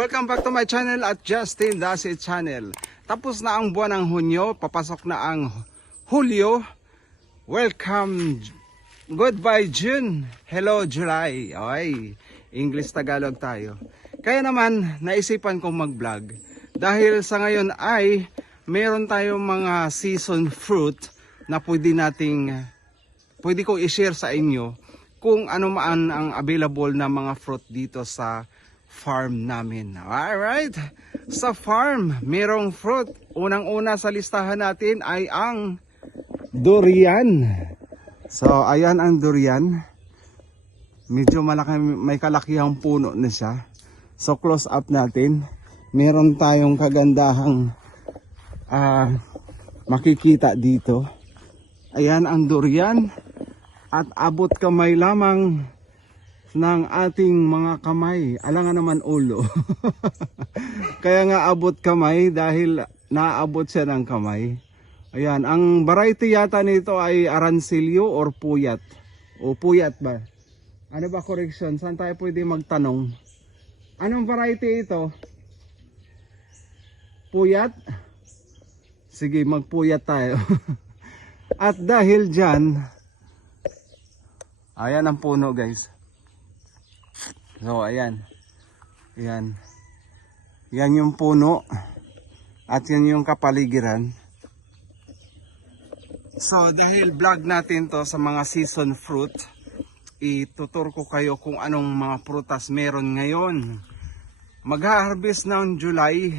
Welcome back to my channel at Justin Dasi Channel. Tapos na ang buwan ng Hunyo, papasok na ang Hulyo. Welcome, goodbye June, hello July. Okay, English Tagalog tayo. Kaya naman naisipan kong mag-vlog dahil sa ngayon ay meron tayong mga season fruit na pwede kong i-share sa inyo kung ano man ang available na mga fruit dito sa farm namin. Alright, sa farm merong fruit. Unang-una sa listahan natin ay ang durian. So ayan ang durian. Medyo malaki, may kalakihang puno na siya. So close up natin. Meron tayong kagandahang makikita dito. Ayan ang durian. At abot kamay lamang ng ating mga kamay. Alangan naman ulo. Kaya nga abot kamay dahil naabot siya ng kamay. Ayan, ang variety yata nito ay Arancillo or Puyat. O Puyat ba? Ano ba correction? Saan tayo pwede magtanong? Anong variety ito? Puyat? Sige, magpuyat tayo. At dahil dyan, ayan ang puno guys. So ayan. Ayan. Yan yung puno. At yan yung kapaligiran. So dahil vlog natin to sa mga season fruit, itutur ko kayo kung anong mga prutas meron ngayon. Mag-harvest ng July.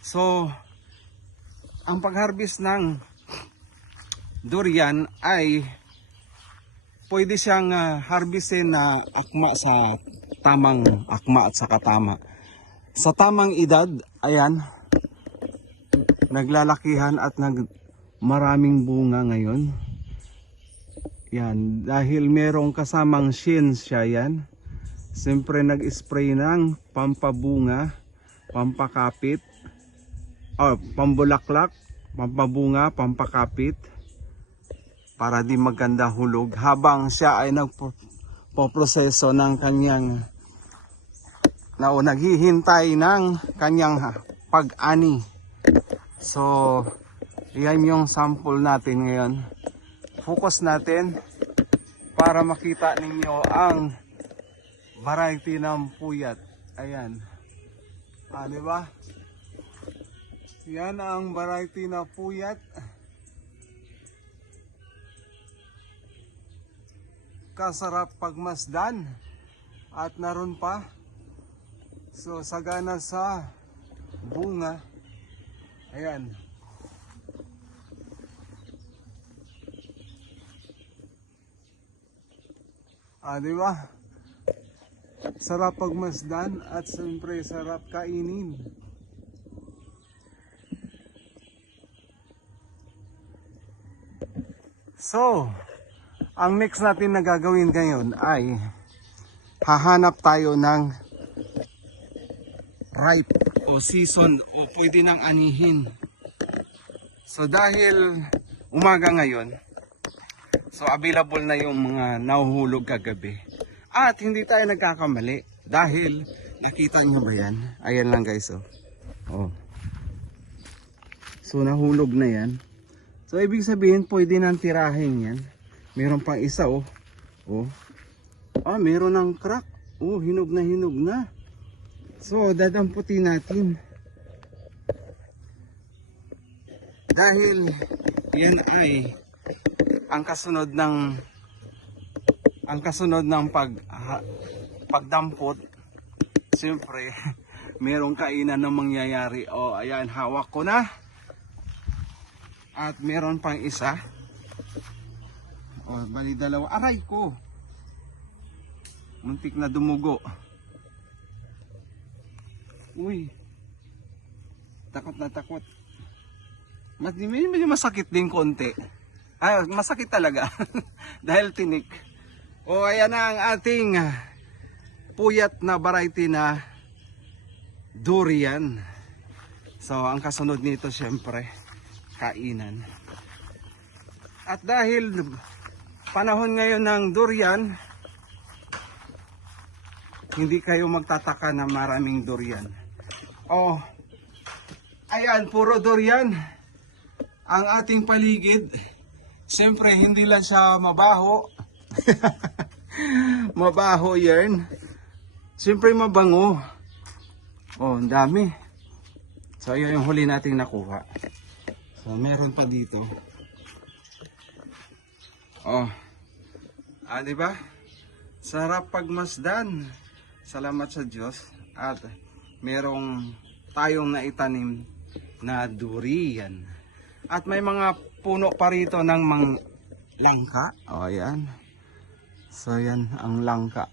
So ang pag-harvest ng durian ay pwede siyang harvestin na akma sa tamang akma at saka tama. Sa tamang edad, ayan, naglalakihan at maraming bunga ngayon. Yan, dahil merong kasamang siya yan. Siyempre nag-spray ng pampabunga, pampakapit, pambulaklak, pampabunga, pampakapit, para di maganda hulog habang siya ay nagpoproseso ng kanyang naghihintay ng kanyang pag-ani. So yan yung sample natin ngayon. Focus natin para makita ninyo ang variety ng puyat. Ayan, diba? Yan ang variety na puyat. Kasarap pagmasdan at naroon pa. So sagana sa bunga. Ayan. Diba? Sarap pagmasdan at siyempre sarap kainin. So ang next natin na gagawin ngayon ay hahanap tayo ng ripe o season o pwede nang anihin. So dahil umaga ngayon, so available na yung mga nahuhulog kagabi. At hindi tayo nagkakamali dahil nakita nyo ba yan? Ayan lang guys, oh. So nahulog na yan. So ibig sabihin pwede nang tirahin yan. Meron pang isa meron ng crack. Hinog na. So dadamputin natin. Dahil yan ay ang kasunod ng pagdampot. Siyempre, merong kainan na mangyayari. Ayan, hawak ko na. At meron pang isa. Bali dalawa. Aray ko! Muntik na dumugo. Uy! Takot na takot. Medyo masakit din konti. Masakit talaga. Dahil tinik. Ayan na ang ating puyat na variety na durian. So ang kasunod nito syempre kainan. At dahil panahon ngayon ng durian, hindi kayo magtataka na maraming durian. Oh, ayan, puro durian ang ating paligid. Siyempre, hindi lang siya mabaho. Mabaho yan. Siyempre, mabango. Oh, ang dami. So, yun yung huli nating nakuha. So, meron pa dito. Oh. Di ba? Sarap pagmasdan. Salamat sa Diyos. At merong tayong naitanim na durian. At may mga puno pa rito ng langka. O, ayan. So, yan ang langka.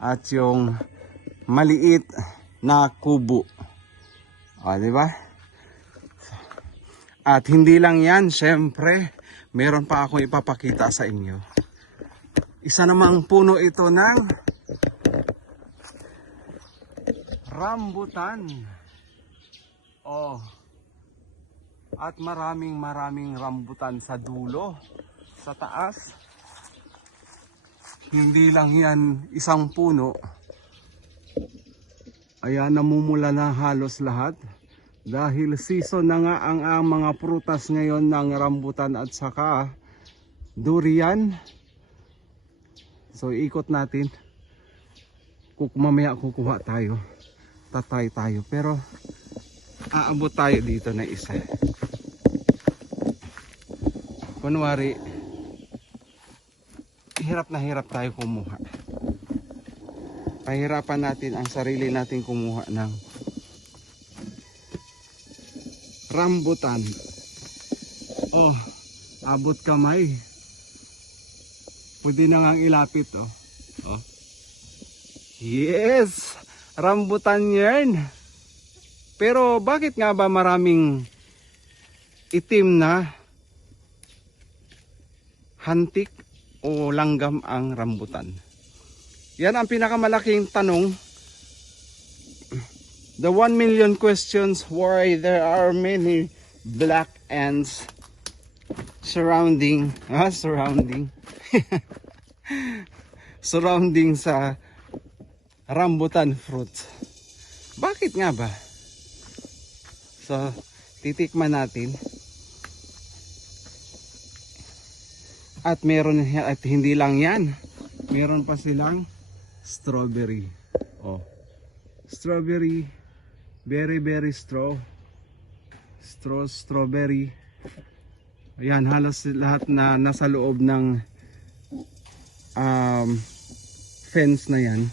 At yung maliit na kubo. O, di ba? At hindi lang yan, syempre, meron pa akong ipapakita sa inyo. Isa namang puno ito ng rambutan. Oh. At maraming rambutan sa dulo, sa taas. Hindi lang yan isang puno. Ayan, namumula na halos lahat. Dahil season na nga ang mga prutas ngayon ng rambutan at saka durian. So ikot natin. Mamaya kukuha tayo. Tatay tayo. Pero aabot tayo dito na isa. Kunwari, hirap na hirap tayo kumuha. Pahirapan natin ang sarili natin kumuha ng rambutan. Oh, abot kamay. Pwede na ngang ilapit, oh. Oh. Yes! Rambutan yan. Pero bakit nga ba maraming itim na hantik o langgam ang rambutan? Yan ang pinakamalaking tanong. The 1 million questions why there are many black ants surrounding surrounding sa rambutan fruit. Bakit nga ba? So, titikman natin. At meron, at hindi lang yan. Meron pa silang strawberry. Oh. Strawberry. Very strawberry. Ayan, halos lahat na nasa loob ng fence na yan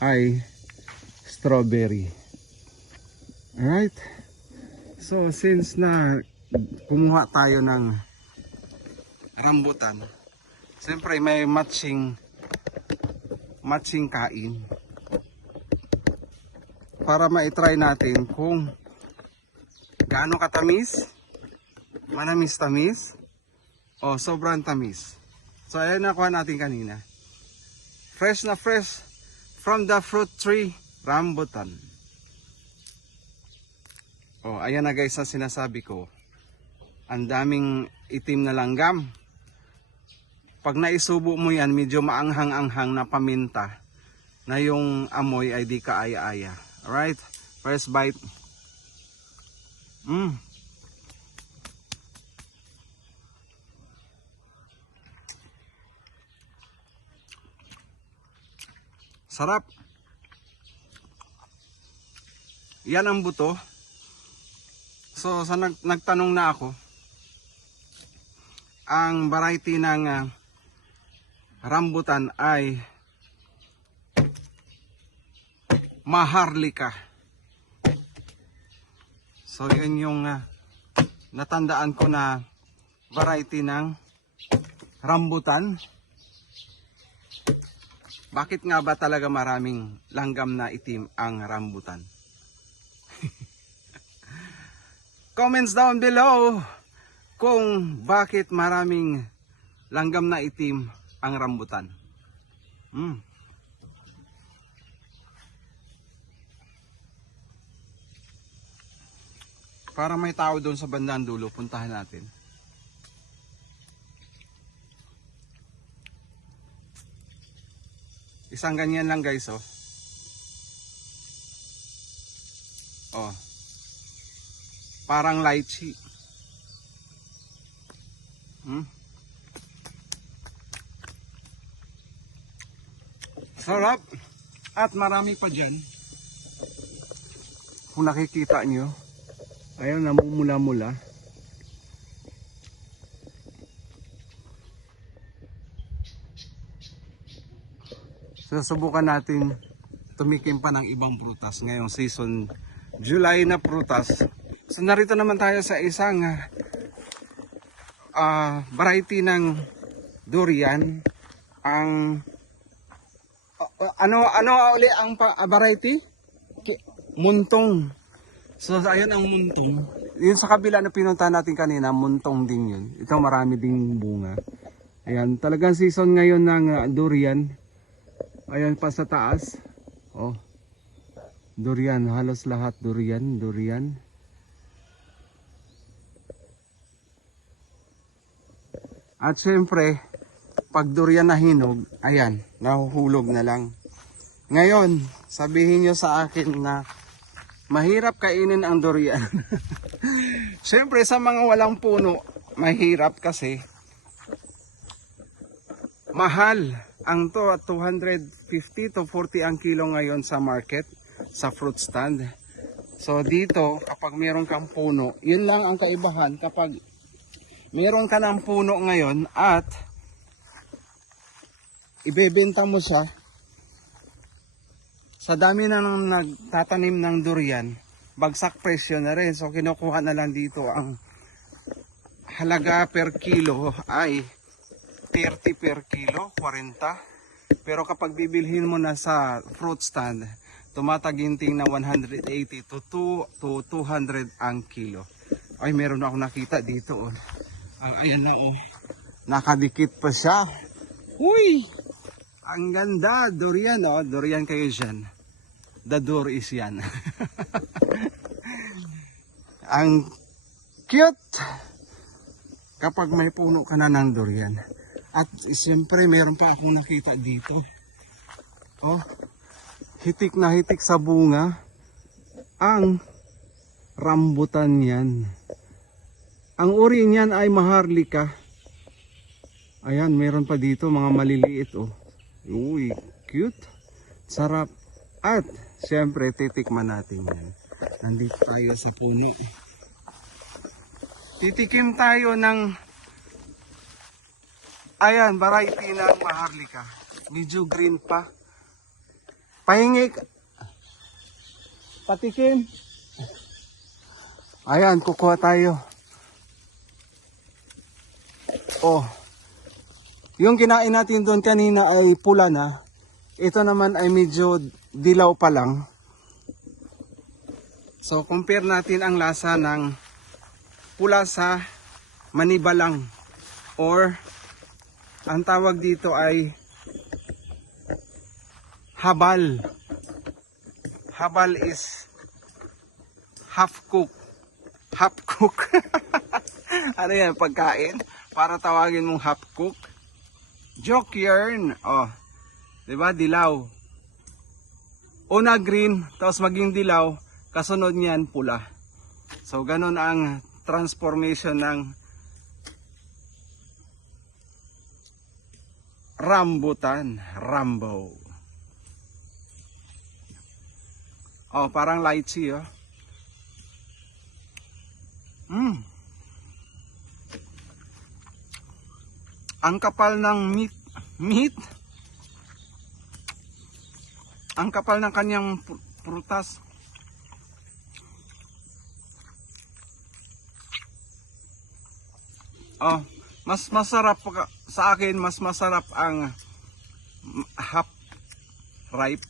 ay strawberry. Alright. So since na kumuha tayo ng rambutan, siyempre may matching kain para ma-try natin kung gaano katamis, manamis-tamis o sobrang tamis. So ayan, nakuha natin kanina. Fresh na fresh from the fruit tree, rambutan. Oh, ayan na guys ang sinasabi ko. Ang daming itim na langgam. Pag naisubo mo yan, medyo maanghang-anghang na paminta na yung amoy ay di kaaya-aya. Alright, first bite. Sarap. Yan ang buto. So sa nagtanong na ako, ang variety ng rambutan ay Maharlika. So yun yung natandaan ko na variety ng rambutan. Bakit nga ba talaga maraming langgam na itim ang rambutan? Comments down below kung bakit maraming langgam na itim ang rambutan. Para may tao doon sa bandang dulo, puntahan natin. Isang ganyan lang guys, oh. Parang lychee. Sarap. At marami pa dyan. Kung nakikita nyo, ayun, namumula-mula. Susubukan natin tumikim pa ng ibang prutas ngayong season, July na prutas. So narito naman tayo sa isang variety ng durian. Ang ano uli ang variety? Muntong. So ayun ang muntong. Yun sa kabila na pinunta natin kanina, muntong din yun. Ito marami ding bunga. Ayan, talagang season ngayon ng durian. Ayan pa sa taas. Oh. Durian, halos lahat durian. At syempre, pag durian na hinog, ayan, nahuhulog na lang. Ngayon, sabihin nyo sa akin na mahirap kainin ang durian. Syempre, sa mga walang puno, mahirap kasi mahal. Ang to at 250 to 40 ang kilo ngayon sa market, sa fruit stand. So dito, kapag meron kang puno, yun lang ang kaibahan. Kapag meron ka ng puno ngayon at ibebenta mo siya, sa dami na nang nagtatanim ng durian, bagsak presyo na rin. So kinukuha na lang dito ang halaga per kilo ay 30 per kilo, 40. Pero kapag bibilhin mo na sa fruit stand, tumataginting na 180 to 200 ang kilo. Ay, meron ako nakita dito. Ayan na, nakadikit pa siya. Uy! Ang ganda, durian, durian kayo dyan. The door is yan. Ang cute! Kapag may puno ka na ng durian. At siyempre meron pa akong nakita dito. Oh, hitik na hitik sa bunga ang rambutan yan. Ang uri niyan ay maharlika. Ayan, meron pa dito mga maliliit. Uy, cute. Sarap. At siyempre titikman natin yan. Nandito tayo sa puno. Titikim tayo ng ayan, variety ng maharlika. Medyo green pa. Pahingi. Patikim. Ayan, kukuha tayo. Oh. Yung kinain natin doon kanina ay pula na. Ito naman ay medyo dilaw pa lang. So, compare natin ang lasa ng pula sa manibalang or ang tawag dito ay habal. Habal is half cook. Half cook. Ano yan, pagkain? Para tawagin mong half cook. Joke yarn. Oh, diba? Dilaw. Una green, tapos maging dilaw. Kasunod niyan, pula. So, ganun ang transformation ng rambutan, rambo. Oh, parang lychee, Ang kapal ng meat. Ang kapal ng kanyang prutas. Oh, mas masarap sa akin, mas masarap ang half ripe,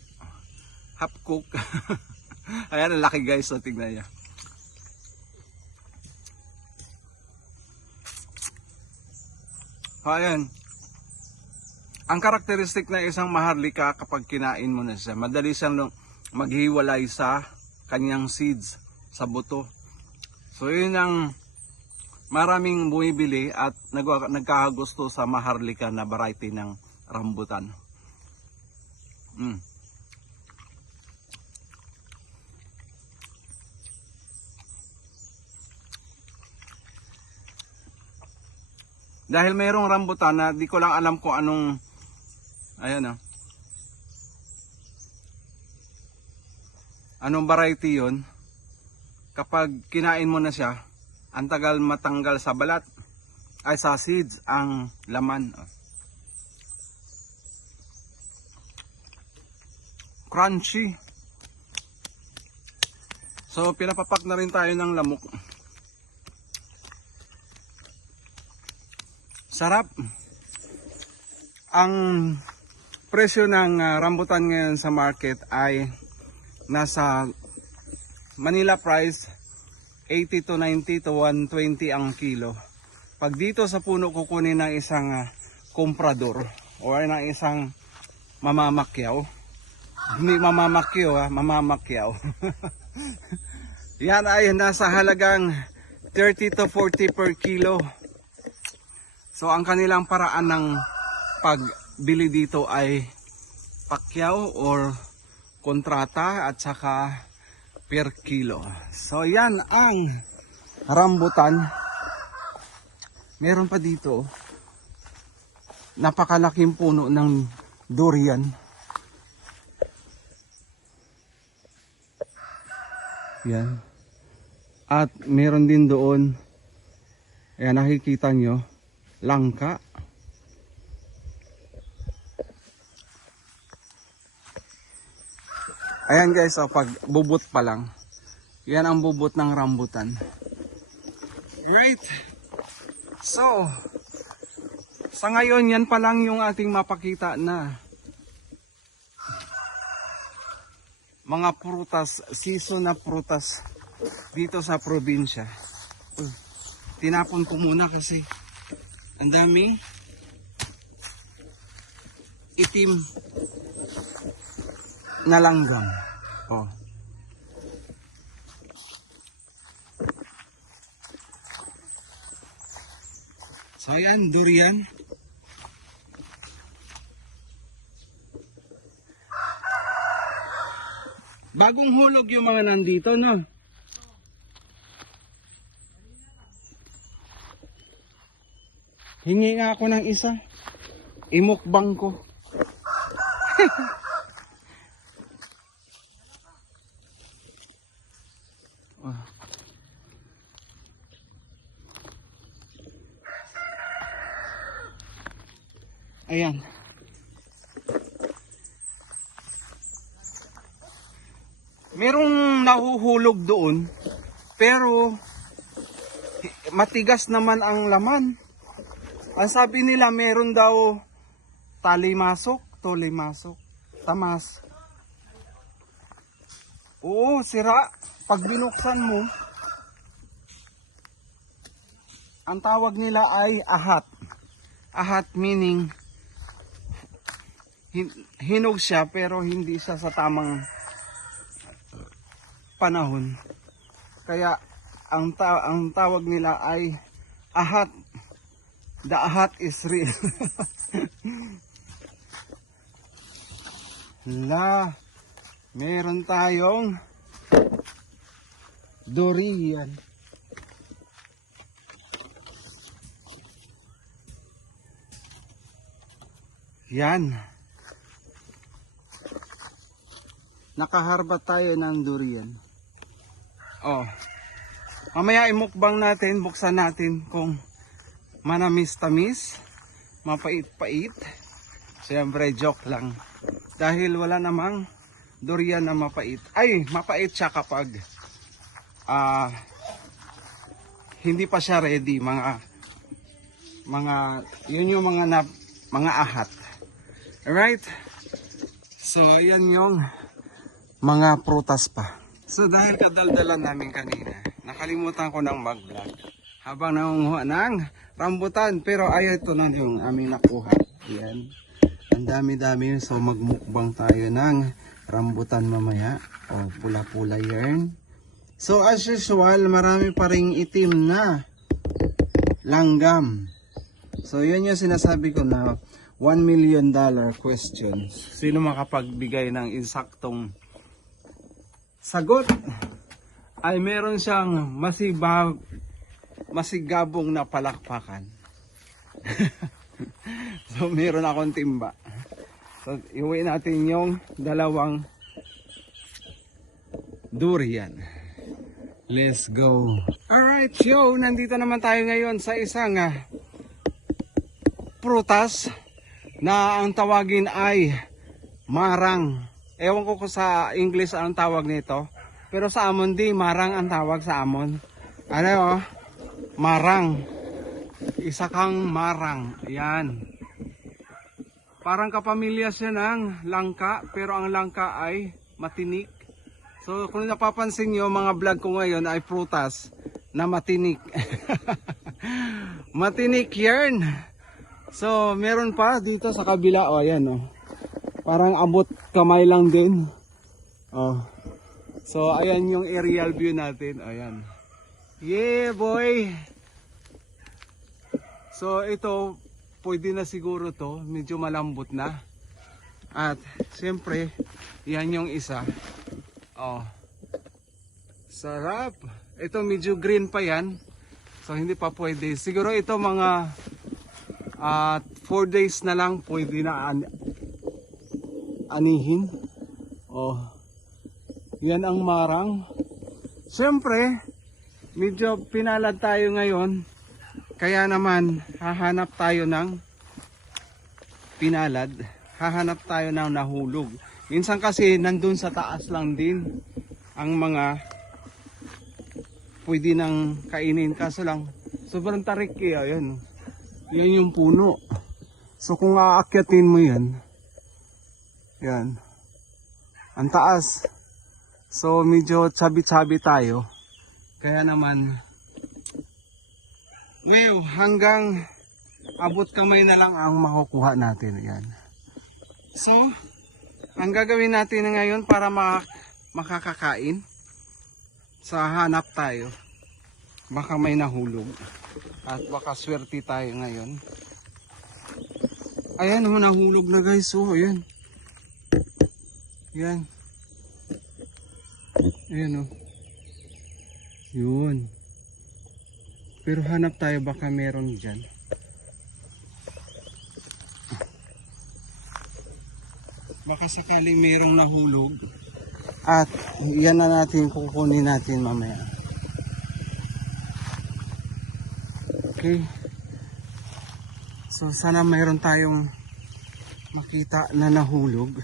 half cook. Ayan, ang laki guys, so tignan niya. Ayan. Ang karakteristik na isang maharlika kapag kinain mo na siya, madali siyang maghiwalay sa kanyang seeds, sa buto. So yun ang maraming bumibili at nagkakagusto sa maharlika na variety ng rambutan. Dahil mayroong rambutan na di ko lang alam kung anong, ayan anong variety yun. Kapag kinain mo na siya, ang tagal matanggal sa balat, ay sa seeds ang laman. Crunchy. So pinapapak na rin tayo ng lamok. Sarap. Ang presyo ng rambutan ngayon sa market ay nasa Manila price 80 to 90 to 120 ang kilo. Pag dito sa puno kukunin ng isang komprador o ng isang mamamakyaw. Hindi mamamakyaw, mamamakyaw. Yan ay nasa halagang 30 to 40 per kilo. So ang kanilang paraan ng pagbili dito ay pakyaw or kontrata at saka per kilo. So yan ang rambutan. Meron pa dito napakalaking puno ng durian. Yan. At meron din doon, ayan nakikita nyo, langka. Ayan guys, pag bubot pa lang, yan ang bubot ng rambutan. Right. So, sa ngayon yan pa lang yung ating mapakita na mga prutas, season na prutas dito sa probinsya. Tinapon ko muna kasi ang dami itim na langgam. Oh. So yan, durian. Bagong hulog yung mga nandito, no? Hingi nga ako ng isa. Imukbang ko. Ayan. Merong nahuhulog doon, pero matigas naman ang laman. Ang sabi nila meron daw talimasok, tamas. Oo, sira. Pag binuksan mo, ang tawag nila ay ahat. Ahat meaning hinog siya pero hindi siya sa tamang panahon. Kaya ang tawag nila ay ahat. The ahat is real. Meron tayong durian. Yan. Nakaharbat tayo ng durian. Oh. Mamaya imukbang natin, buksan natin kung manamis-tamis, mapait-pait. Siyempre joke lang. Dahil wala namang durian na mapait. Ay, mapait siya kapag hindi pa siya ready, yun yung mga ahat. Alright? So, ayan yung mga prutas pa. So, dahil kadaldalan namin kanina, nakalimutan ko ng mag-vlog habang nangunguha ng rambutan. Pero ay ito na yung aming nakuha. Ayan. Ang dami-dami. So, magmukbang tayo ng rambutan mamaya. O, pula-pula yan. So, as usual, marami pa ring itim na langgam. So, yun yung sinasabi ko na $1 million question. Sino makapagbigay ng insaktong sagot ay meron siyang masigabong na palakpakan. So meron akong timba. So iuwi natin yung dalawang durian. Let's go. Alright, yo, nandito naman tayo ngayon sa isang prutas na ang tawagin ay marang. Ewan ko kung sa English anong tawag nito, pero sa amon di marang ang tawag sa amon. Ano, marang. Isa kang marang. Ayan. Parang kapamilya siya ng langka, pero ang langka ay matinik. So kung napapansin nyo, mga vlog ko ngayon ay prutas na matinik. Matinik yarn. So meron pa dito sa kabila. O ayan o. Parang abot kamay lang din. Oh. So ayan yung aerial view natin. Ayan. Yeah boy. So ito pwede na siguro to. Medyo malambot na. At siyempre yan yung isa. Oh. Sarap. Ito medyo green pa yan. So hindi pa pwede. Siguro ito mga 4 days na lang pwede na anihin. Oh. Yan ang marang. Siyempre, medyo pinalad tayo ngayon. Kaya naman hahanap tayo ng pinalad. Hahanap tayo ng nahulog. Minsan kasi nandun sa taas lang din ang mga pwede nang kainin. Kaso lang, sobrang tarik eh. Ayan. Yan yung puno. So kung aakyatin mo yan, yan. Ang taas. So medyo chabi-chabi tayo. Kaya naman, ngayon hanggang abot kamay na lang ang makukuha natin. Yan. So, ang gagawin natin ngayon para makakakain, sa hanap tayo. Baka may nahulog. At baka swerte tayo ngayon. Ayan o, nahulog na guys. So, ayan. Ayan. Ayan o. Yun. Pero hanap tayo, baka meron dyan. Baka sakaling merong nahulog. At yan na natin kukunin natin mamaya. Okay. So sana mayroon tayong makita na nahulog.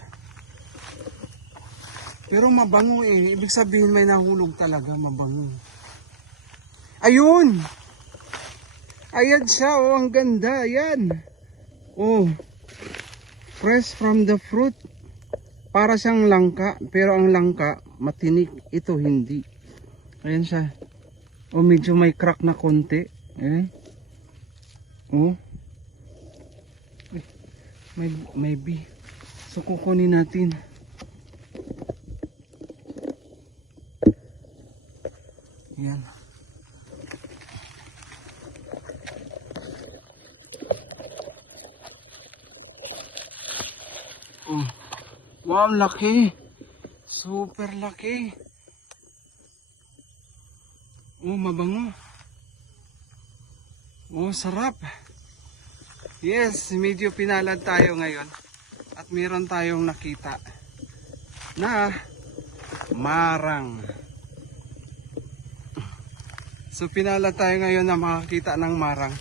Pero mabango eh. Ibig sabihin may nahulog talaga, mabango. Ayun! Ayan siya, oh, ang ganda. Ayan. Oh. Fresh from the fruit. Para siyang langka, pero ang langka matinik, ito hindi. Ayan siya. O medyo may crack na konti. Eh. Oh. Maybe. So kukunin natin. Yan. Oh. Wow, laki. Super laki. Oh, mabango. Oh, sarap. Yes, medyo pinalad tayo ngayon. At meron tayong nakita na marang. So pinalad tayo ngayon na makakita ng marang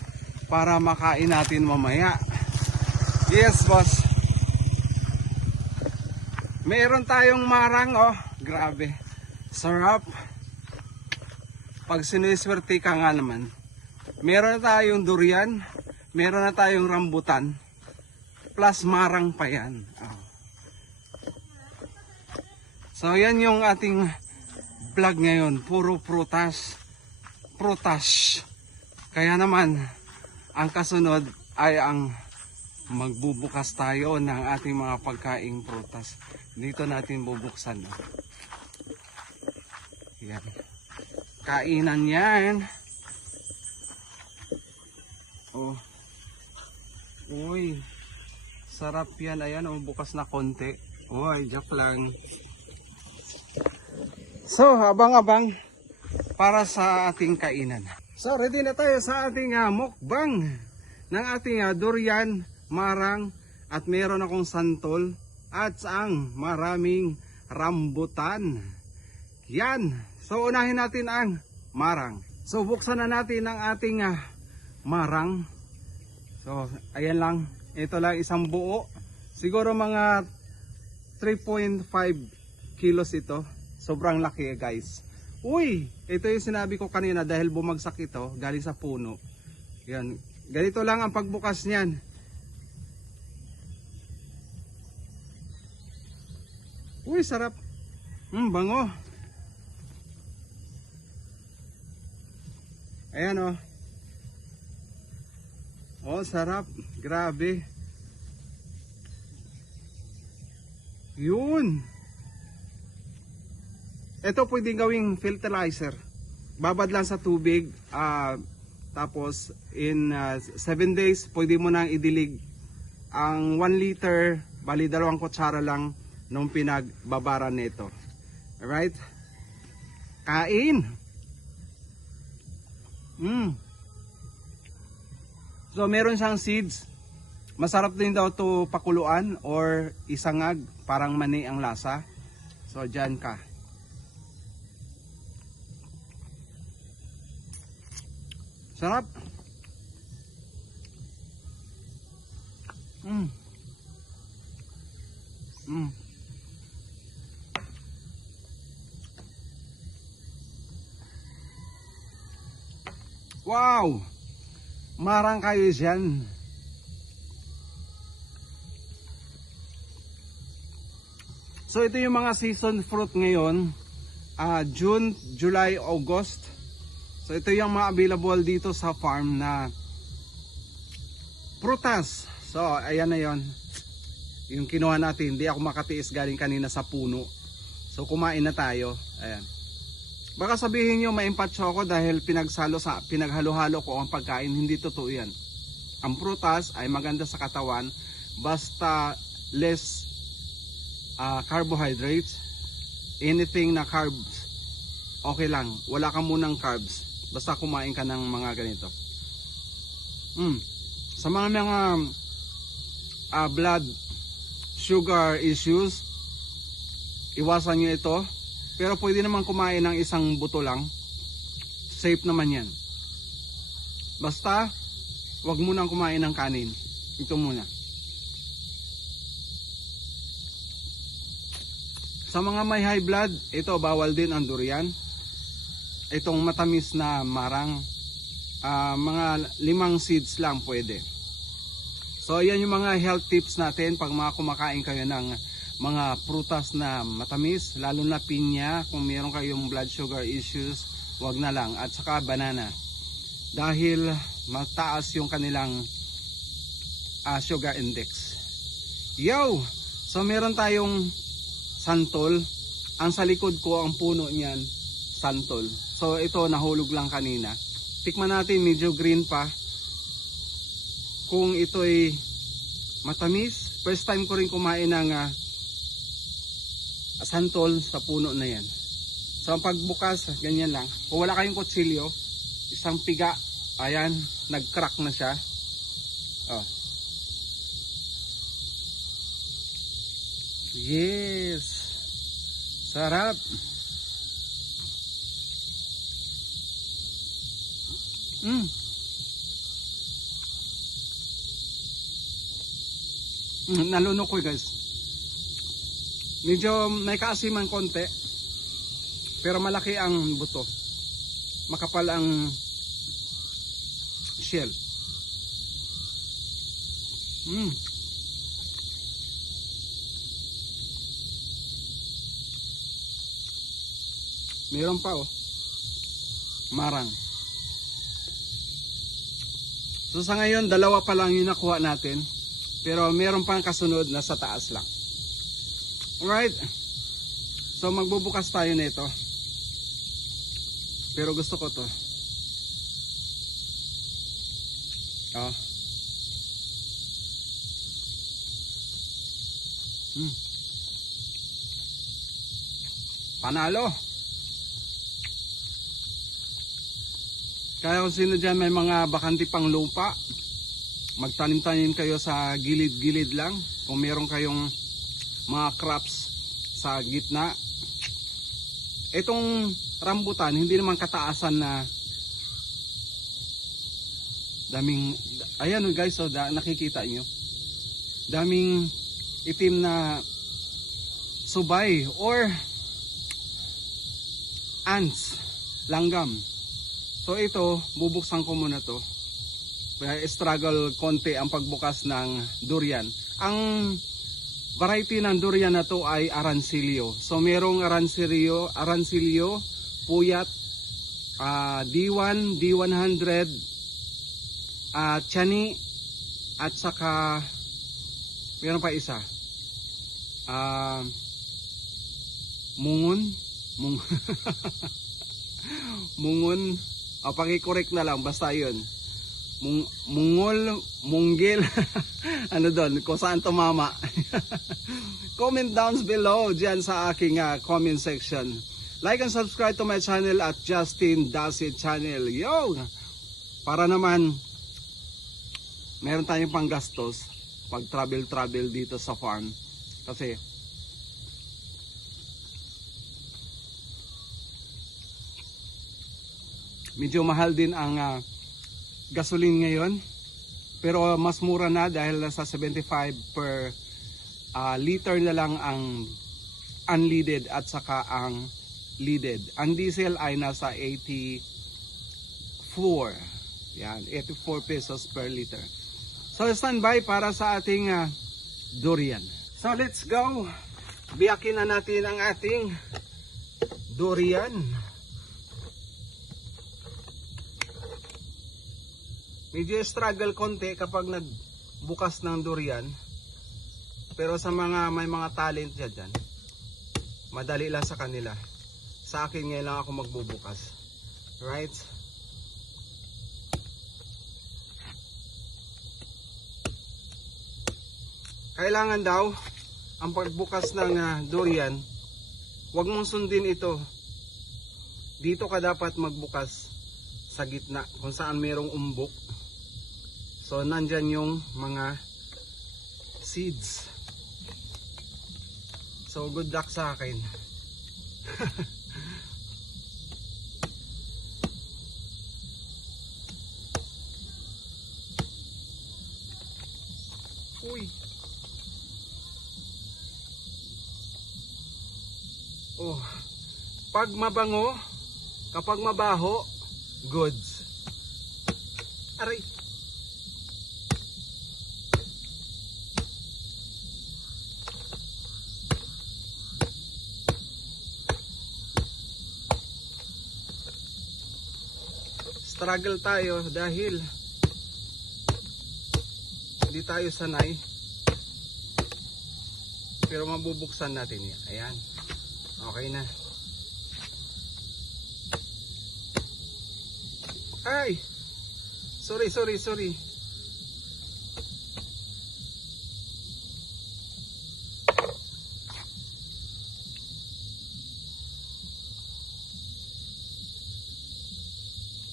para makain natin mamaya. Yes, boss. Meron tayong marang, oh, grabe. Sarap. Pag siniswerte ka nga naman. Meron na tayong durian, meron na tayong rambutan, plus marang pa yan. Oh. So yan yung ating vlog ngayon, puro prutas. Prutas. Kaya naman, ang kasunod ay ang magbubukas tayo ng ating mga pagkaing prutas. Dito natin bubuksan. Yan. Kainan yan. Oh. Uy. Sarap yan. Ayan, oh, bukas na konti. Uy, joke lang. So, abang-abang para sa ating kainan. So, ready na tayo sa ating mukbang. ng ating durian, marang, at meron akong santol at saang maraming rambutan. Yan. So unahin natin ang marang. So buksan na natin ang ating marang. So ayan lang. Ito lang isang buo. Siguro mga 3.5 kilos ito. Sobrang laki guys. Uy, ito yung sinabi ko kanina dahil bumagsak ito galing sa puno. Yan. Ganito lang ang pagbukas niyan. Uy, sarap. Bango. Ayan oh. Oh, sarap. Grabe. Yun. Ito pwedeng gawing fertilizer. Babad lang sa tubig. Tapos in 7 days pwede mo nang idilig ang 1 liter. Bali 2 kutsara lang nung pinagbabaran nito. Alright? Kain! So meron siyang seeds. Masarap din daw to pakuluan or isangag. Parang mani ang lasa. So dyan ka. Sarap. Wow! Marang kayo dyan. So ito yung mga season fruit ngayon. June, July, August. So ito yung mga available dito sa farm na prutas. So ayan na yon. Yung kinuha natin. Hindi ako makatiis galing kanina sa puno. So kumain na tayo. Ayan. Baka sabihin nyo maimpatso ako dahil pinaghalo-halo ko ang pagkain. Hindi totoo yan. Ang prutas ay maganda sa katawan basta less carbohydrates. Anything na carbs, okay lang. Wala ka munang carbs. Basta kumain ka ng mga ganito. Sa mga blood sugar issues, iwasan nyo ito. Pero pwede naman kumain ng isang buto lang. Safe naman yan. Basta, wag mo nang kumain ng kanin. Ito muna. Sa mga may high blood, ito bawal din ang durian. Itong matamis na marang, mga 5 seeds lang pwede. So yan yung mga health tips natin pag mga kumakain kayo ng mga prutas na matamis, lalo na pinya. Kung meron kayong blood sugar issues, wag na lang. At saka banana, dahil mataas yung kanilang sugar index. Yo! So meron tayong santol. Ang sa likod ko, ang puno niyan, santol. So ito nahulog lang kanina. Tikman natin, medyo green pa. Kung ito'y matamis, first time ko rin kumain ng santol sa puno na yan. So ang pagbukas, ganyan lang. Kung wala kayong kutsilyo, isang piga, ayan, nag-crack na siya. Oh. Yes! Sarap! Nalunok ko guys. Medyo may kaasiman konti, pero malaki ang buto. Makapal ang shell. Meron pa oh. Marang. So sa ngayon, 2 pa lang yung nakuha natin. Pero meron pang kasunod na sa taas lang. Alright. So magbubukas tayo nito. Pero gusto ko to. Oh. Panalo. Kaya kung sino dyan may mga bakanti pang lupa, magtanim-tanim kayo sa gilid-gilid lang. Kung meron kayong mga crops sa gitna. Itong rambutan, hindi naman kataasan na daming, ayan guys, so nakikita nyo. Daming itim na subay or ants, langgam. So ito, bubuksan ko muna to. Struggle konti ang pagbukas ng durian. Ang variety ng durian na to ay arancillo. So merong arancillo, puyat, D1, D100, tiani, at saka meron pa isa. Mungon. Mungon. Paki-correct na lang, basta yun. Mungol, munggil, ano doon, kung saan tumama. Comment down below dyan sa aking comment section. Like and subscribe to my channel at Justin Dasit Channel. Yo! Para naman, meron tayong panggastos pag travel dito sa farm. Kasi, medyo mahal din ang gasoline ngayon, pero mas mura na dahil sa 75 per liter na lang ang unleaded at saka ang leaded. Ang diesel ay nasa 84. Yan, 84 pesos per liter. So standby para sa ating durian. So let's go. Biyakin na natin ang ating durian. Medyo struggle konti kapag nagbukas ng durian. Pero sa may mga talent dyan, madali lang sa kanila. Sa akin ngayon lang ako magbubukas. Right? Kailangan daw, ang pagbukas ng durian, huwag mong sundin ito. Dito ka dapat magbukas sa gitna, kung saan mayroong umbok. So nandyan yung mga seeds. So good luck sa akin. Uy. Oh. Pag mabango, kapag mabaho, goods. Aray. Struggle tayo dahil hindi tayo sanay, pero mabubuksan natin yan. Ayan, okay na. Ay, sorry.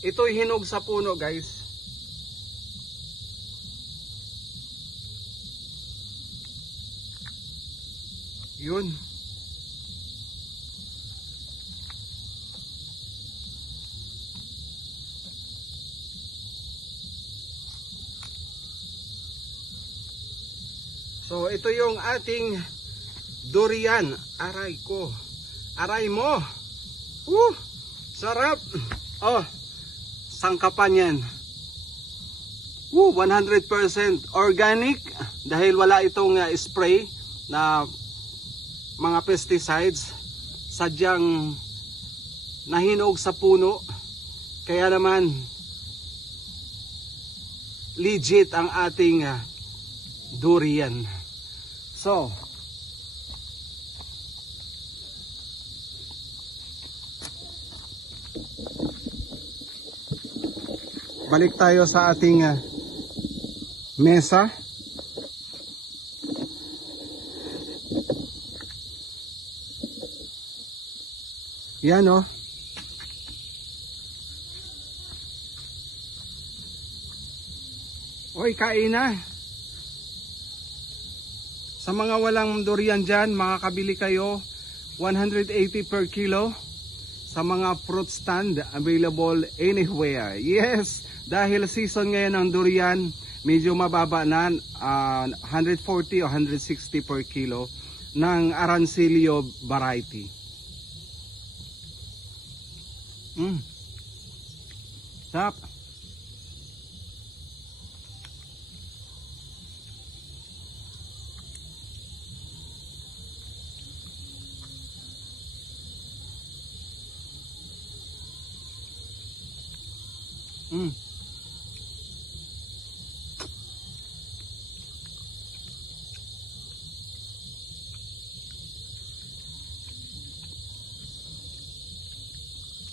Ito'y hinog sa puno, guys. Yun. So, ito yung ating durian. Aray ko. Aray mo. Sarap. Oh. Sangkapan yan. 100% organic dahil wala itong spray na mga pesticides. Sadyang nahinog sa puno. Kaya naman legit ang ating durian. So, balik tayo sa ating mesa. Yan o. Hoy, kain na. Sa mga walang durian dyan, makakabili kayo 180 per kilo. Sa mga fruit stand, available anywhere. Yes, dahil season ngayon ng durian, medyo mababa na, 140 o 160 per kilo ng Arancillo variety. Sarap.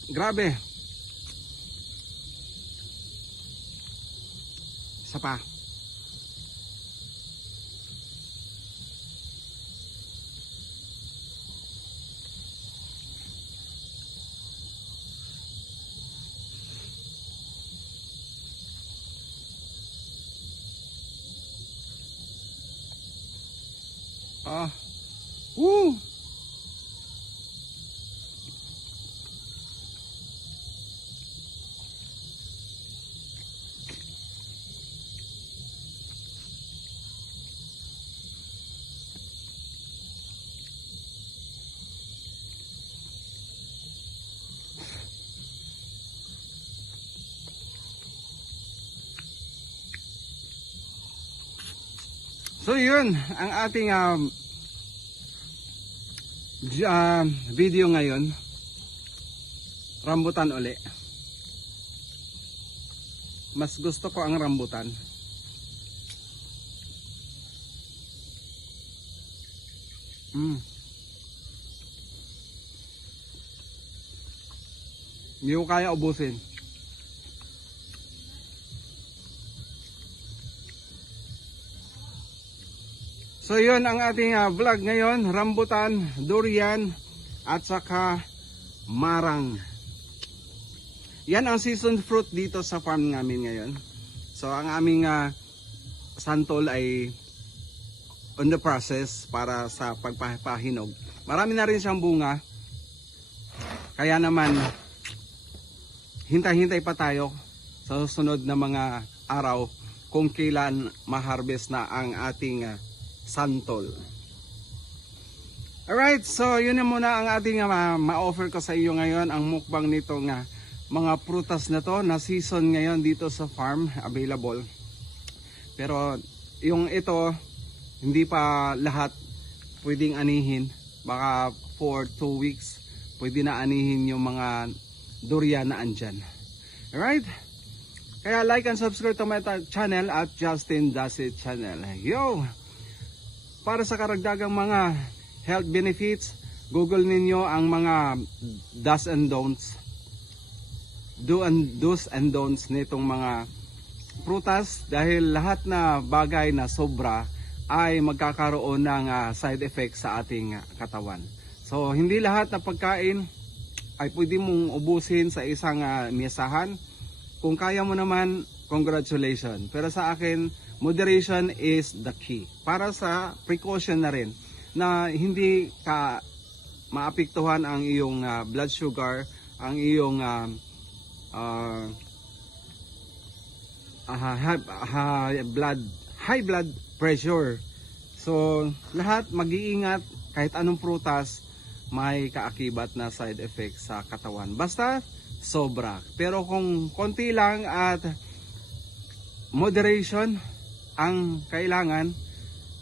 Grabe. Isa pa. Ah. Woo! So yun, ang ating video ngayon. Rambutan uli. Mas gusto ko ang rambutan. Hindi ko kaya ubusin. So yun ang ating vlog ngayon, rambutan, durian at saka marang. Yan ang season fruit dito sa farm namin ngayon. So ang aming santol ay on the process para sa pagpahinog. Marami na rin siyang bunga. Kaya naman hintay-hintay pa tayo sa susunod na mga araw kung kailan ma-harvest na ang ating santol. Alright, so yun na muna ang ating ma-offer ko sa iyo ngayon, ang mukbang nitong mga prutas na to na season ngayon dito sa farm available. Pero yung ito hindi pa lahat pwedeng anihin, baka for 2 weeks pwede na anihin yung mga durian na andyan. Alright, kaya like and subscribe to my channel at Justin Does It channel. Yo! Para sa karagdagang mga health benefits, google ninyo ang mga do's and don'ts, do's and don'ts nitong mga prutas, dahil lahat na bagay na sobra ay magkakaroon ng side effects sa ating katawan. So hindi lahat na pagkain ay pwede mong ubusin sa isang mesahan. Kung kaya mo naman, congratulations. Pero sa akin, moderation is the key. Para sa precaution na rin na hindi ka maapektuhan ang iyong blood sugar, ang iyong high blood pressure. So lahat mag-iingat, kahit anong prutas may kaakibat na side effects sa katawan. Basta sobra. Pero kung konti lang at moderation ang kailangan,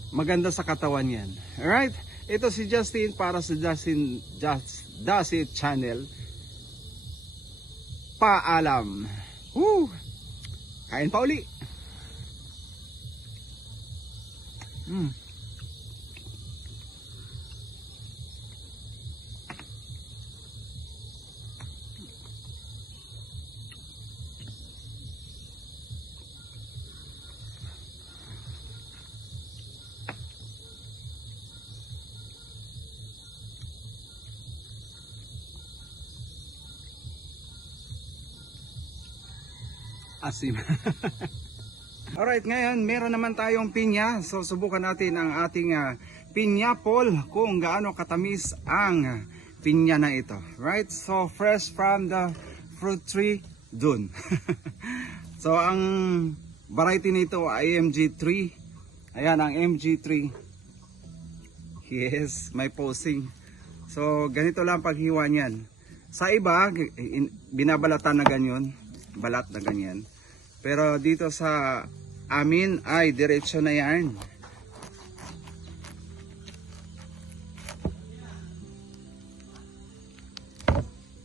maganda sa katawan yan. Alright, ito si Justin para sa Justin Does It channel. Paalam. Woo! Kain pa uli. Asim. Alright, ngayon meron naman tayong pinya. So subukan natin ang ating pineapple kung gaano katamis ang pinya na ito. Right? So fresh from the fruit tree dun. So ang variety nito ay MG3. Ayan ang MG3. Yes, may posing. So ganito lang paghiwa niyan. Sa iba, binabalatan na ganyan. Balat na ganyan. Pero dito sa amin ay diretso na yan.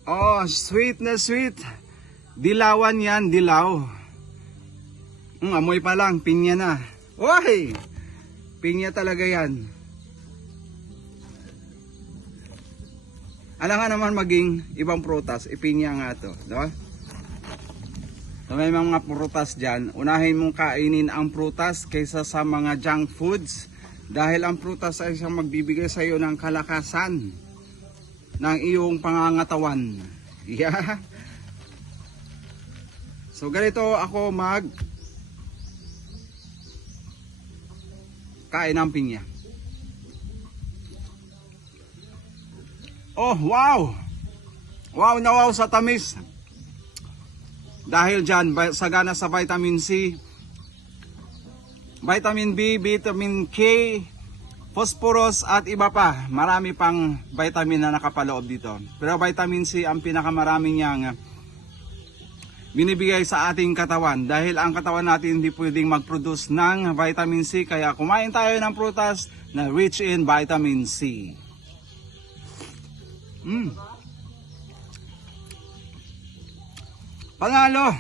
Oh, sweet na sweet. Dilawan yan, dilaw. Amoy pa lang, pinya na. Oy! Pinya talaga yan. Alam nga naman maging ibang prutas, ipinya nga to, diba? So may mga prutas dyan, unahin mong kainin ang prutas kaysa sa mga junk foods. Dahil ang prutas ay siyang magbibigay sa iyo ng kalakasan ng iyong pangangatawan. Yeah. So ganito ako kain ng pinya. Oh, wow! Wow na wow sa tamis. Dahil dyan, sagana sa vitamin C, vitamin B, vitamin K, phosphorus at iba pa. Marami pang vitamin na nakapaloob dito. Pero vitamin C ang pinakamarami niyang binibigay sa ating katawan. Dahil ang katawan natin hindi pwedeng mag-produce ng vitamin C. Kaya kumain tayo ng prutas na rich in vitamin C. Panalo.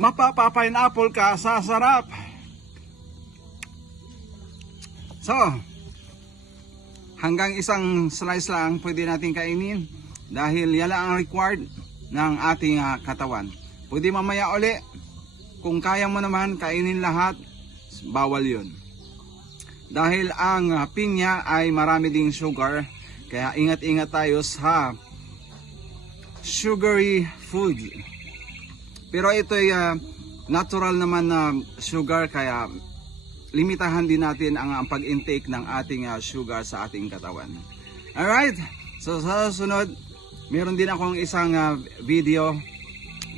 Mapapa-pineapple ka sa sarap. So, hanggang isang slice lang pwede natin kainin dahil yan lang ang required ng ating katawan. Pwede mamaya uli. Kung kaya mo naman kainin lahat, bawal yun. Dahil ang pinya ay marami ding sugar, kaya ingat-ingat tayo sa sugary food. Pero ito ay natural naman na sugar, kaya limitahan din natin ang pag-intake ng ating sugar sa ating katawan. Alright, so sa susunod, meron din akong isang video,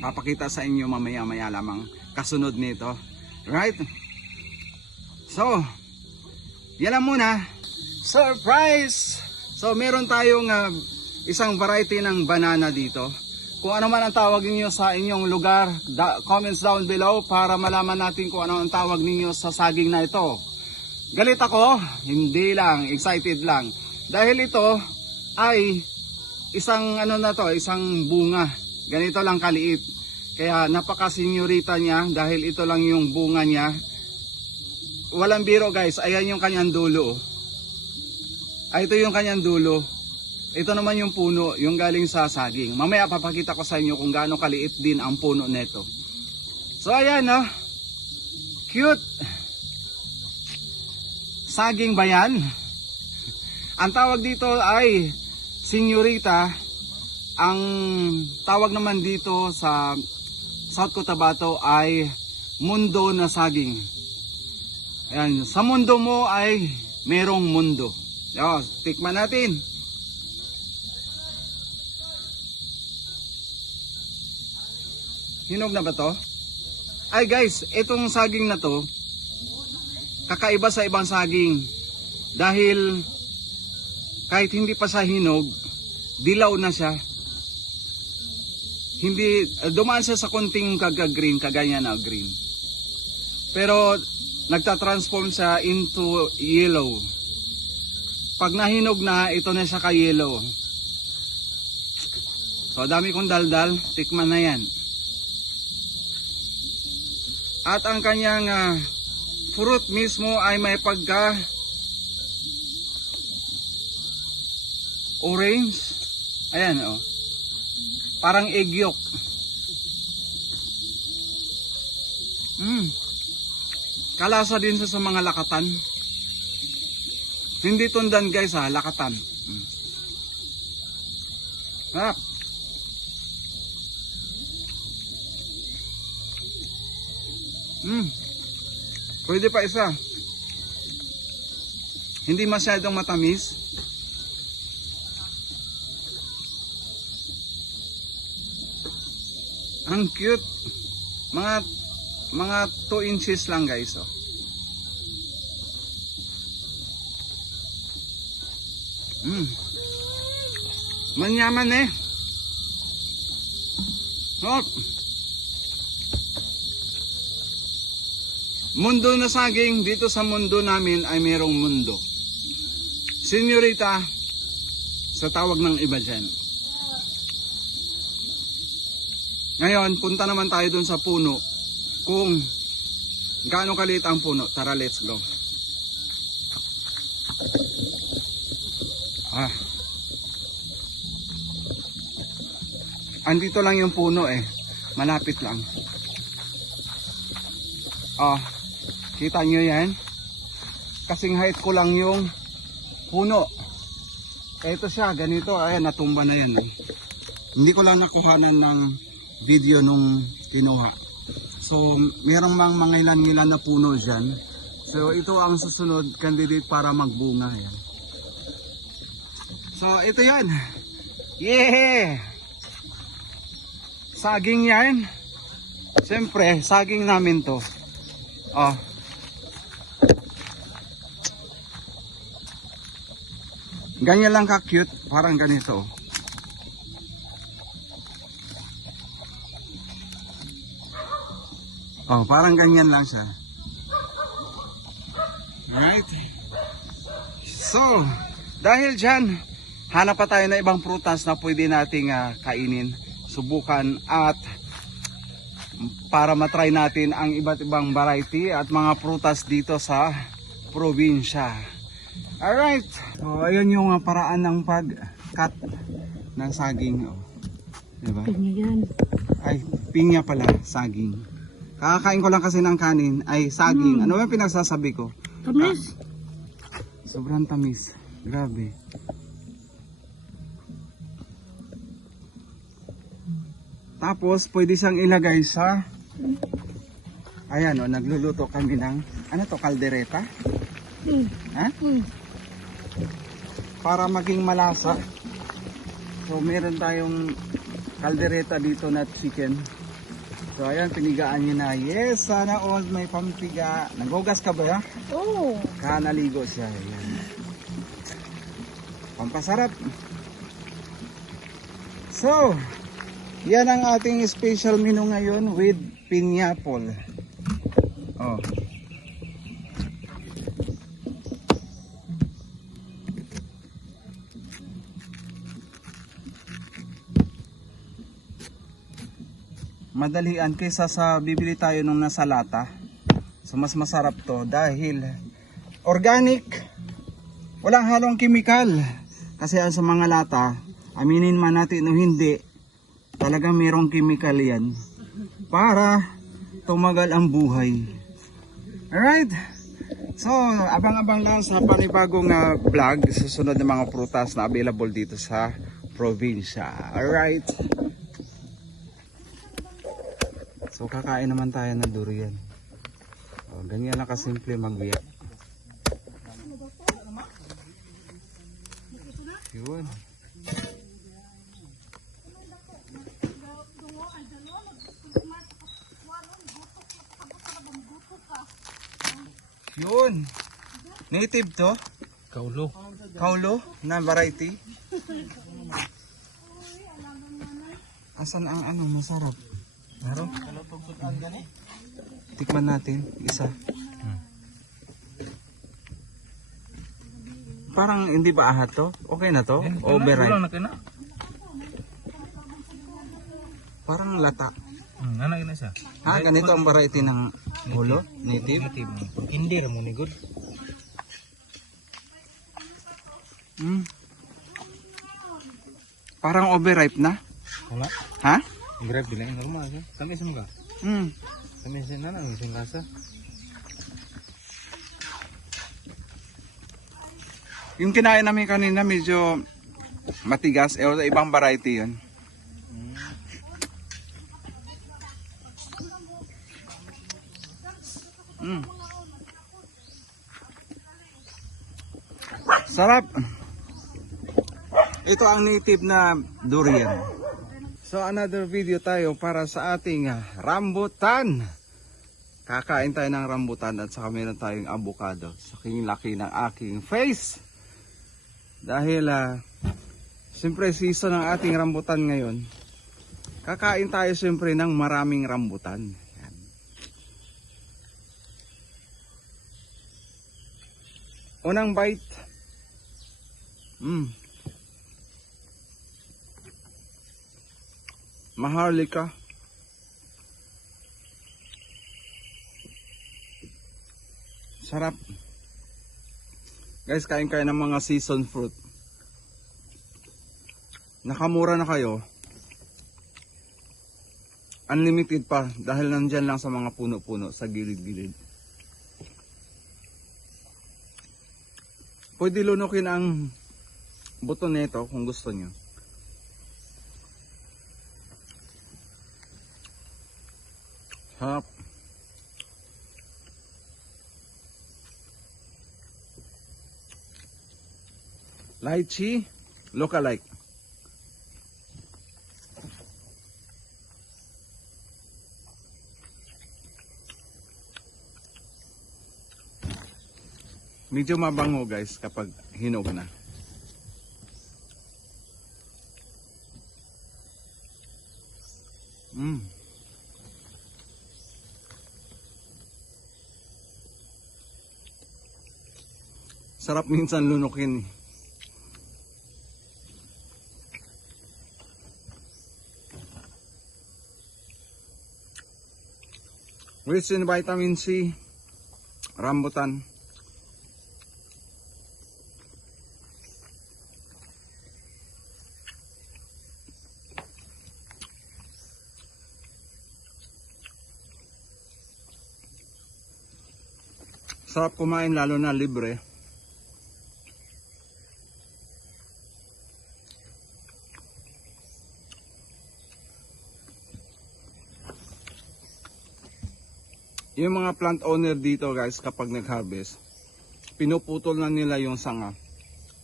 papakita sa inyo mamaya-maya lamang. Kasunod nito, right? So, yan lang muna. Surprise! So, meron tayong isang variety ng banana dito. Kung ano man ang tawag niyo sa inyong lugar, comments down below para malaman natin kung ano ang tawag niyo sa saging na ito. Galit ako? Hindi lang, excited lang. Dahil ito ay isang isang bunga. Ganito lang kaliit. Kaya napaka-senyorita niya dahil ito lang yung bunga niya. Walang biro guys, ayan yung kanyang dulo. Ito yung kanyang dulo. Ito naman yung puno, yung galing sa saging. Mamaya papakita ko sa inyo kung gaano kaliit din ang puno nito. So ayan no. Cute. Saging ba yan? Ang tawag dito ay senyorita. Ang tawag naman dito sa South Cotabato ay mundo na saging. Ayan, sa mundo mo ay merong mundo. O, tikman natin. Hinog na ba to? Ay guys, itong saging na to, kakaiba sa ibang saging. Dahil kahit hindi pa siya hinog, dilaw na siya. Hindi dumaan siya sa konting green, kagaya na green. Pero nagta-transform siya into yellow. Pag nahinog na, ito na siya ka-yellow. So dami kong daldal, tikman na yan. At ang kanyang fruit mismo ay may pagka orange. Ayan oh. Parang egg yolk. Kalasa din siya sa mga lakatan. Hindi tundan guys ha, lakatan. Sarap. Pwede pa isa. Hindi masyadong matamis. Ang cute. Mga 2 inches lang guys. Oh. Manyaman eh. Oh. Mundo na saging, dito sa mundo namin ay mayroong mundo. Senyorita, sa tawag ng iba dyan. Ngayon, punta naman tayo dun sa puno. Kung gaano kaliit ang puno. Tara, let's go. Andito lang yung puno eh. Malapit lang. Kita nyo yan? Kasing height ko lang yung puno. Ito siya, ganito. Ayan, natumba na yan. Hindi ko lang nakuhanan ng video nung kinuha. So, merong mga ilan-ilan na puno dyan. So, ito ang susunod candidate para magbunga. Yan. So, ito yan. Yeah! Saging yan. Siyempre, saging namin to. Ganyan lang ka-cute, parang ganito. Parang ganyan lang siya. Right? So, dahil dyan, hanap pa tayo na ibang prutas na pwede nating kainin, subukan at para matry natin ang iba't ibang variety at mga prutas dito sa probinsya. Alright, so ayun yung paraan ng pag-cut ng saging. Diba? Pinya yan. Ay, pinya pala, saging. Kakakain ko lang kasi ng kanin, ay saging. Ano ba yung pinagsasabi ko? Tamis. Sobrang tamis. Grabe. Tapos, pwede siyang ilagay sa... Ayan o, nagluluto kami ng... Ano to, kaldereta? Ha? Para maging malasa. So, meron tayong kaldereta dito na chicken. So, ayan, pinigaan niya na. Yes, sana all may pampiga. Nagugas ka ba ya? Oo. Naligo siya. Ayan. Pampasarap. So, yan ang ating special menu ngayon with pineapple. Madalian kaysa sa bibili tayo nung nasa lata. So mas masarap to dahil organic, walang halong chemical. Kasi sa mga lata, aminin man natin o hindi, talagang mayroong chemical yan para tumagal ang buhay. Alright, so abang-abang lang sa panibagong vlog, susunod na mga prutas na available dito sa probinsya. Alright, so kakain naman tayo ng durian. Ganyan lang kasimple magbiyak. Yun. Yun. Native to? Kaulo. Kaulo na variety. Asan ang ano masarap? Meron? Tikman natin isa. Parang hindi ba ahat to? Okay na to? Overripe. Parang lata. Anak ina siya. Ganito ang variety ng ulo? Native? Hindi mo ni good. Parang overripe na? Wala. Ha? Overripe din ang normal siya. Tamis mo ka? Tamis na lang isang kasa. Yung kinain namin kanina medyo matigas. Ibang variety yun. Sarap. Ito ang native na durian. So another video tayo para sa ating rambutan. Kakain tayo ng rambutan at saka meron tayong avocado. Saking laki ng aking face. Dahil siyempre season ng ating rambutan ngayon. Kakain tayo siyempre ng maraming rambutan. Yan. Unang bite. Maharlika. Sarap. Guys, kain kayo ng mga season fruit. Nakamura na kayo. Unlimited pa dahil nandyan lang sa mga puno-puno sa gilid-gilid. Pwede lunukin ang buto nito kung gusto nyo. Sarap. Lychee lookalike. Medyo mabango guys kapag hinog na. Sarap minsan lunukin. Rich in vitamin C, rambutan. Sarap kumain lalo na libre. Yung mga plant owner dito guys, kapag nag-harvest, pinuputol na nila yung sanga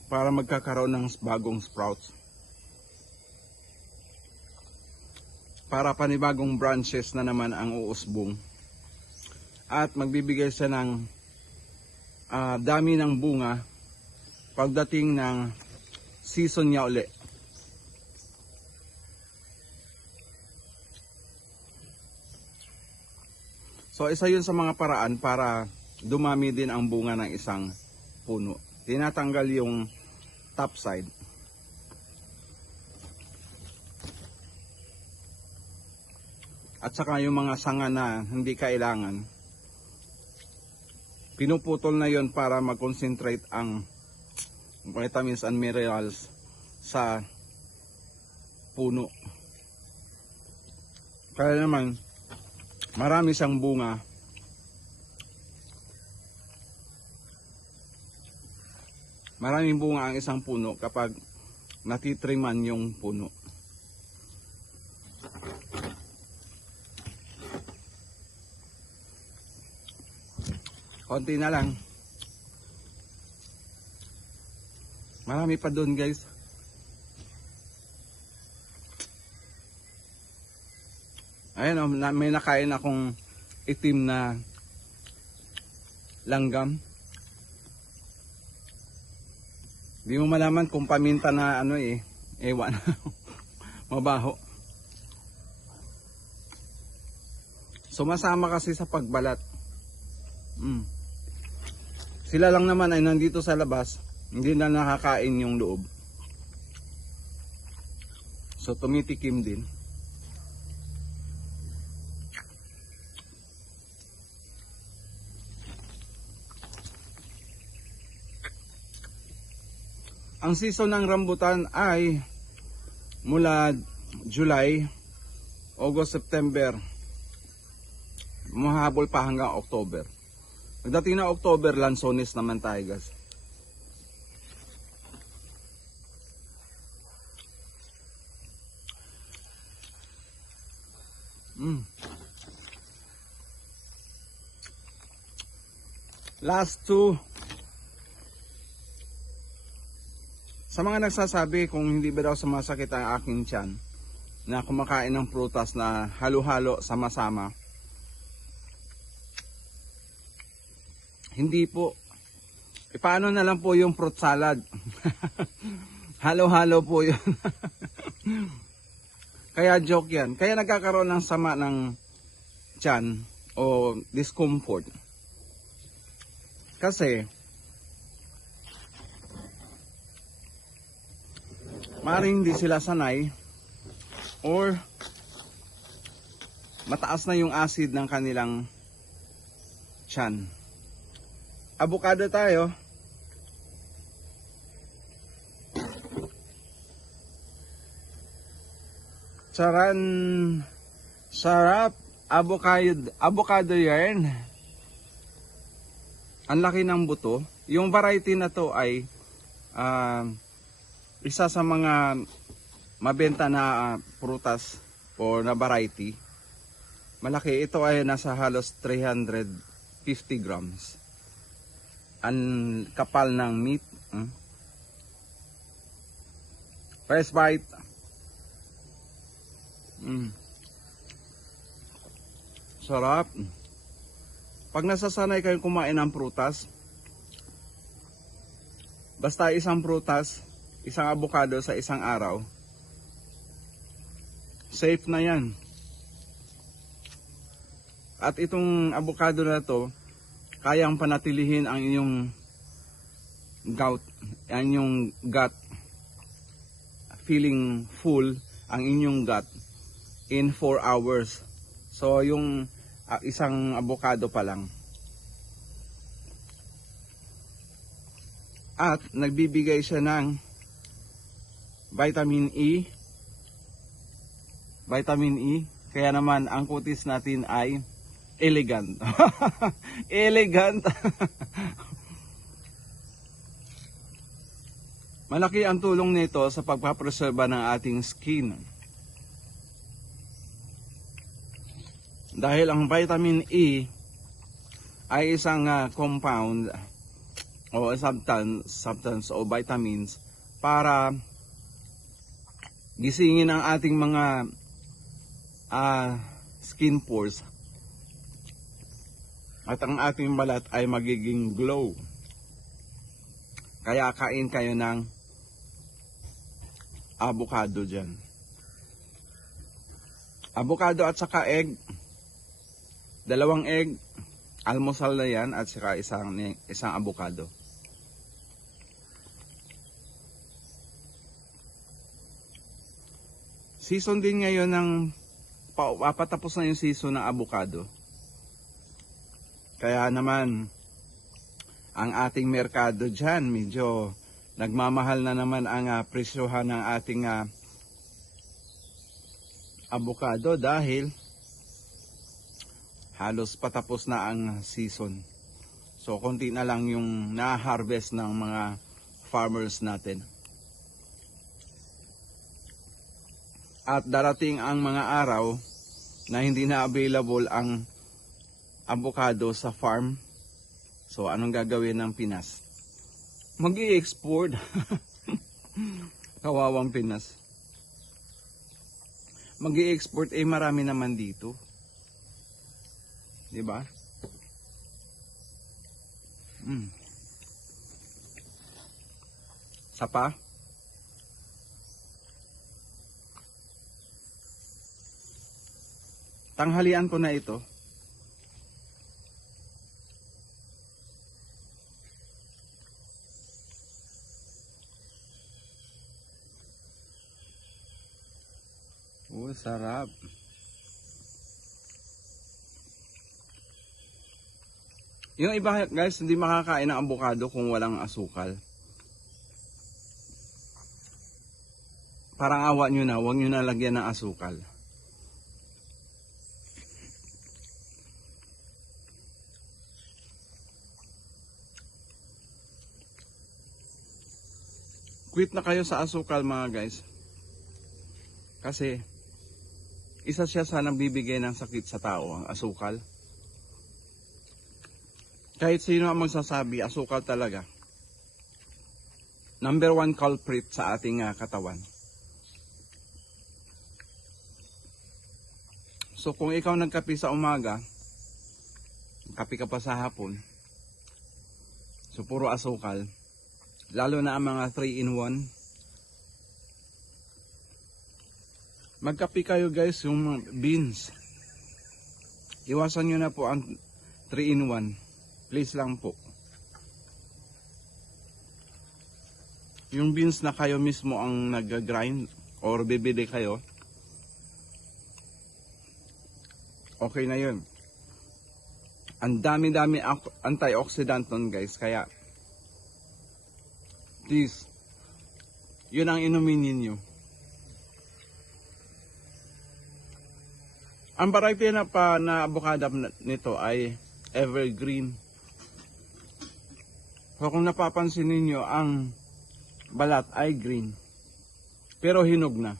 para magkakaroon ng bagong sprouts. Para panibagong branches na naman ang uusbong. At magbibigay siya ng dami ng bunga pagdating ng season niya uli. So isa yun sa mga paraan para dumami din ang bunga ng isang puno. Tinatanggal yung top side. At saka yung mga sanga na hindi kailangan, pinuputol na yon para mag-concentrate ang vitamins and minerals sa puno. Kaya naman, marami siyang bunga. Maraming bunga ang isang puno kapag natitriman yung puno. Konti na lang. Marami pa doon guys. Ayan, may nakain akong itim na langgam. Di mo malaman kung paminta na ano ewan. Mabaho. Sumasama kasi sa pagbalat. Sila lang naman ay nandito sa labas, hindi na nakakain yung loob. So tumitikim din. Ang season ng rambutan ay mula July, August, September, mahabol pa hanggang October. Pagdating na October, lansones naman tayo guys. Last two. Sa mga nagsasabi kung hindi ba daw sumasakit ang aking tiyan na kumakain ng prutas na halo-halo sama-sama. Hindi po. E paano na lang po yung fruit salad? Halo-halo po yun. Kaya joke yan. Kaya nagkakaroon ng sama ng tiyan o discomfort. Kasi maaaring hindi sila sanay or mataas na yung acid ng kanilang tiyan. Avocado tayo. Charan, sarap. Avocado yan. Ang laki ng buto. Yung variety na to ay isa sa mga mabenta na prutas o na variety. Malaki. Ito ay nasa halos 350 grams. Ang kapal ng meat. First bite. Sarap. Pag nasasanay kayong kumain ng prutas, basta isang prutas, isang avocado sa isang araw, safe na yan. At itong avocado na to, kayang panatilihin ang inyong gout, ang inyong gut, feeling full ang inyong gut in 4 hours. So yung isang avocado pa lang. At nagbibigay siya ng vitamin E. Vitamin E. Kaya naman ang kutis natin ay elegant. Elegant. Malaki ang tulong nito sa pagpapreserba ng ating skin. Dahil ang vitamin E ay isang compound o substance o vitamins para gisingin ang ating mga skin pores at ang ating balat ay magiging glow. Kaya kain kayo ng avocado dyan. Avocado at saka egg. 2 egg, almusal na yan, at saka isang avocado. Season din ngayon ng papatapos na yung season ng avocado. Kaya naman ang ating merkado dyan, medyo nagmamahal na naman ang presyohan ng ating avocado dahil halos patapos na ang season. So konti na lang yung na-harvest ng mga farmers natin. At darating ang mga araw na hindi na available ang avocado sa farm. So anong gagawin ng Pinas? Mag-i-export. Kawawang Pinas. Mag-i-export marami naman dito. 'Di ba? Sapa? Tanghalian ko na ito. Oh, sarap. Yung iba guys, hindi makakain ng avocado kung walang asukal. Parang awa nyo na, huwag nyo na lagyan ng asukal. Quit na kayo sa asukal mga guys. Kasi isa siya sa nagbibigay ng sakit sa tao, ang asukal. Kahit sino ang magsasabi, asukal talaga. Number 1 culprit sa ating katawan. So kung ikaw nagkape sa umaga, kape ka pa sa hapon, so puro asukal, lalo na ang mga 3-in-1, magkape kayo guys, yung beans. Iwasan nyo na po ang 3-in-1. Please lang po. Yung beans na kayo mismo ang nag-grind or bibili kayo, okay na yun. Ang dami-dami antioxidant nun guys. Kaya, please, yun ang inumin ninyo. Ang variety na avocado nito ay evergreen. So kung napapansin ninyo, ang balat ay green. Pero hinog na.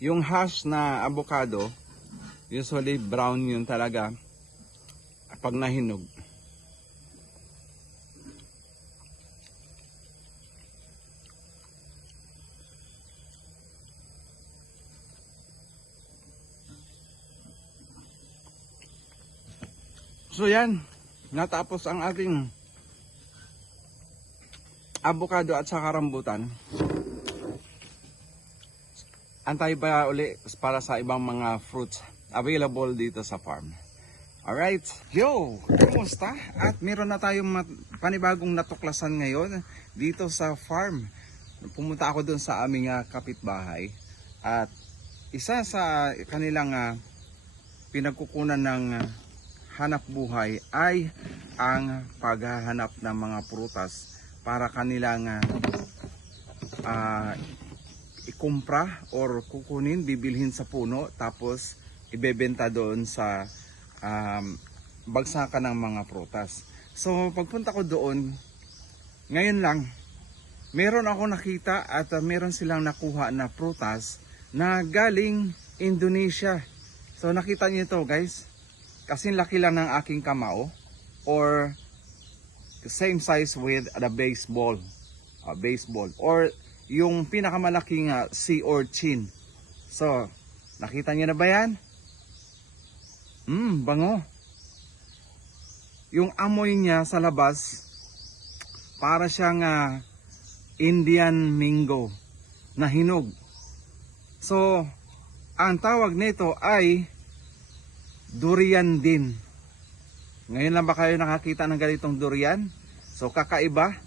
Yung hash na avocado, usually brown yun talaga pag nahinog. So yan, natapos ang ating avocado at saka rambutan. Antay pa uli para sa ibang mga fruits available dito sa farm. Alright, yo, kumusta? At meron na tayong panibagong natuklasan ngayon dito sa farm. Pumunta ako dun sa aming kapitbahay at isa sa kanilang pinagkukunan ng hanap buhay ay ang paghahanap ng mga prutas para kanilang ikumpra or kukunin, bibilhin sa puno tapos ibebenta doon sa bagsakan ng mga prutas. So pagpunta ko doon, ngayon lang meron ako nakita at meron silang nakuha na prutas na galing Indonesia. So nakita niyo ito guys, kasing laki lang ng aking kamao or same size with the baseball or yung pinakamalaking sea urchin. So nakita niyo na ba yan? Bango. Yung amoy niya sa labas para siyang Indian mango na hinog. So ang tawag nito ay durian din. Ngayon lang ba kayo nakakita ng ganitong durian? So kakaiba.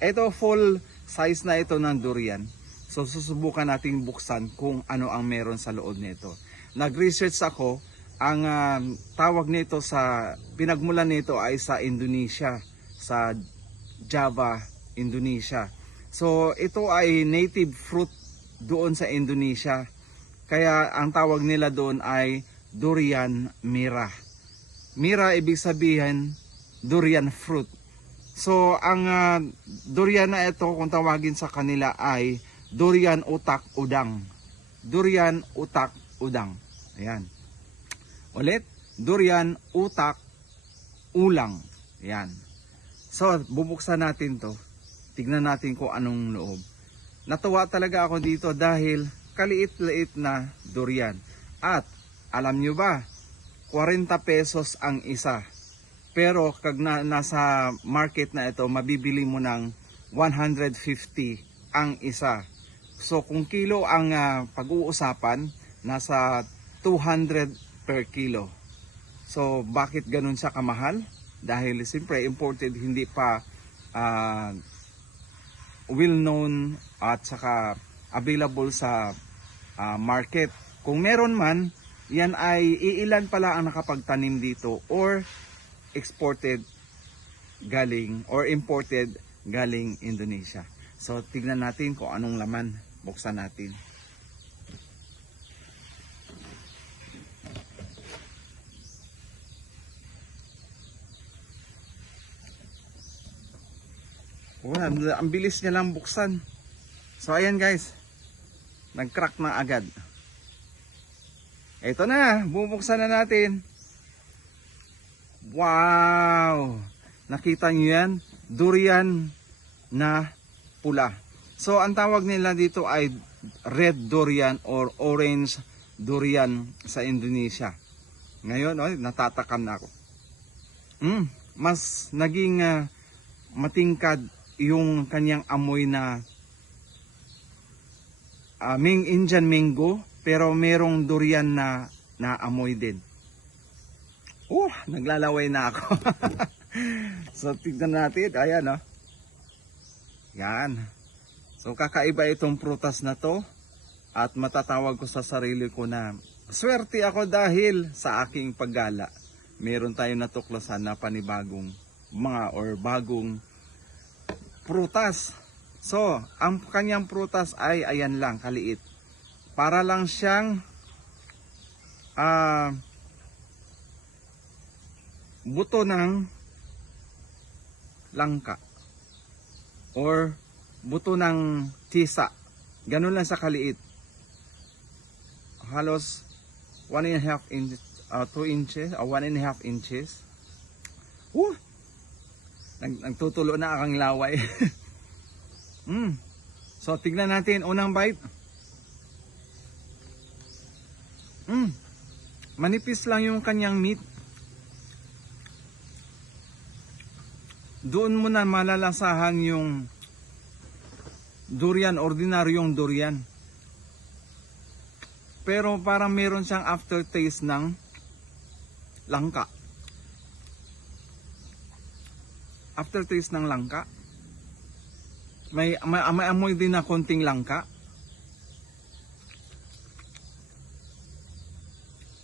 Ito full size na ito ng durian. So susubukan nating buksan kung ano ang meron sa loob nito. Nag-research ako, ang tawag nito sa pinagmulan nito ay sa Indonesia, sa Java, Indonesia. So ito ay native fruit doon sa Indonesia. Kaya ang tawag nila doon ay durian mira. Mira ibig sabihin durian fruit. So ang durian na ito kung tawagin sa kanila ay durian utak udang. Durian utak udang. Ayan. Ulit, durian utak ulang. Ayan. So bubuksan natin to. Tignan natin kung anong loob. Natuwa talaga ako dito dahil kaliit-liit na durian. At alam nyo ba, 40 pesos ang isa. Pero kag nasa market na ito, mabibili mo ng 150 ang isa. So kung kilo ang pag-uusapan, nasa 200 per kilo. So bakit ganun siya kamahal? Dahil siyempre imported, hindi pa well known at saka available sa market. Kung meron man, yan ay iilan pala ang nakapagtanim dito or exported galing or imported galing Indonesia. So tignan natin kung anong laman. Buksan natin. Oh, ang bilis niya lang buksan. So ayan guys, nag-crack na agad. Ito na, bubuksan na natin. Wow! Nakita nyo yan? Durian na pula. So, ang tawag nila dito ay red durian or orange durian sa Indonesia. Ngayon, natatakam na ako. Mas naging matingkad yung kanyang amoy na Indian mango, pero merong durian na amoy din. Naglalaway na ako. So, tignan natin. Ayan, Yan. So, kakaiba itong prutas na to. At matatawag ko sa sarili ko na swerte ako dahil sa aking paggala. Meron tayong natuklasan na panibagong bagong prutas. So, ang kanyang prutas ay ayan lang, kaliit. Para lang siyang buto ng langka or buto ng tisa. Ganun lang sa kaliit. Halos 1.5 inches, 2 inches, 1.5 inches. Nagtutulo na akong laway. So, tignan natin. Unang bite. Manipis lang yung kanyang meat. Doon mo na malalasahan yung durian, ordinaryong durian. Pero parang meron siyang aftertaste ng langka. Aftertaste ng langka. May amoy din na konting langka.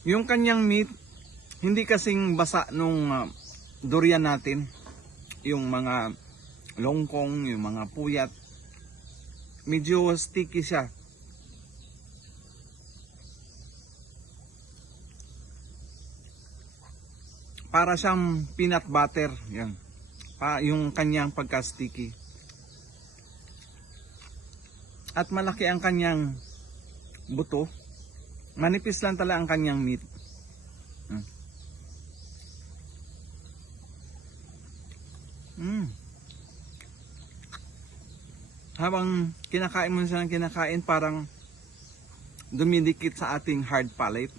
Yung kanyang meat, hindi kasing basa nung durian natin. Yung mga longkong, yung mga puyat. Medyo sticky siya. Para siyang peanut butter. Yan. Yung kanyang pagka-sticky. At malaki ang kanyang buto. Manipis lang talaga ang kanyang meat. Habang kinakain mo siya ng kinakain, parang dumidikit sa ating hard palate.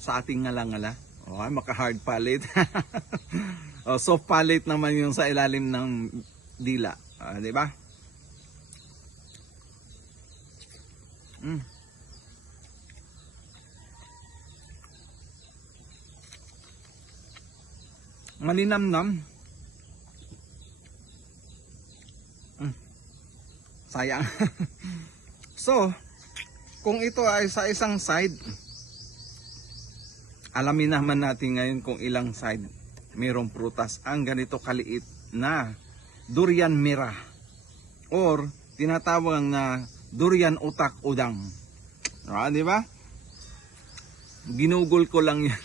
Sa ating ngala-ngala. Maka-hard palate. Soft palate naman yung sa ilalim ng dila. Diba? Malinamnam. Sayang. So, kung ito ay sa isang side, alamin naman natin ngayon kung ilang side mayroong prutas ang ganito kaliit na durian mira or tinatawag na durian utak udang. Di ba? Ginugol ko lang yan.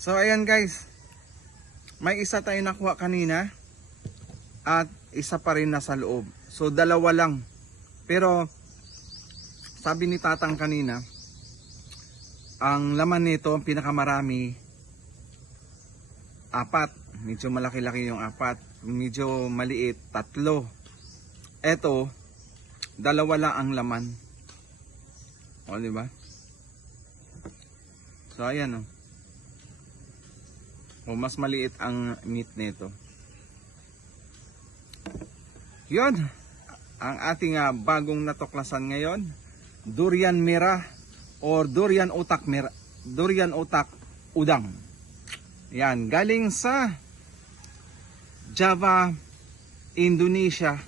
So ayan guys, may isa tayo nakuha kanina at isa pa rin nasa loob. So dalawa lang. Pero sabi ni Tatang kanina, ang laman nito, ang pinakamarami, 4. Medyo malaki-laki yung 4. Medyo maliit, 3. Eto, 2 lang ang laman. Diba? So ayan mas maliit ang meat nito. Yun ang ating bagong natuklasan ngayon, durian mira or durian utak udang. Yan, galing sa Java, Indonesia.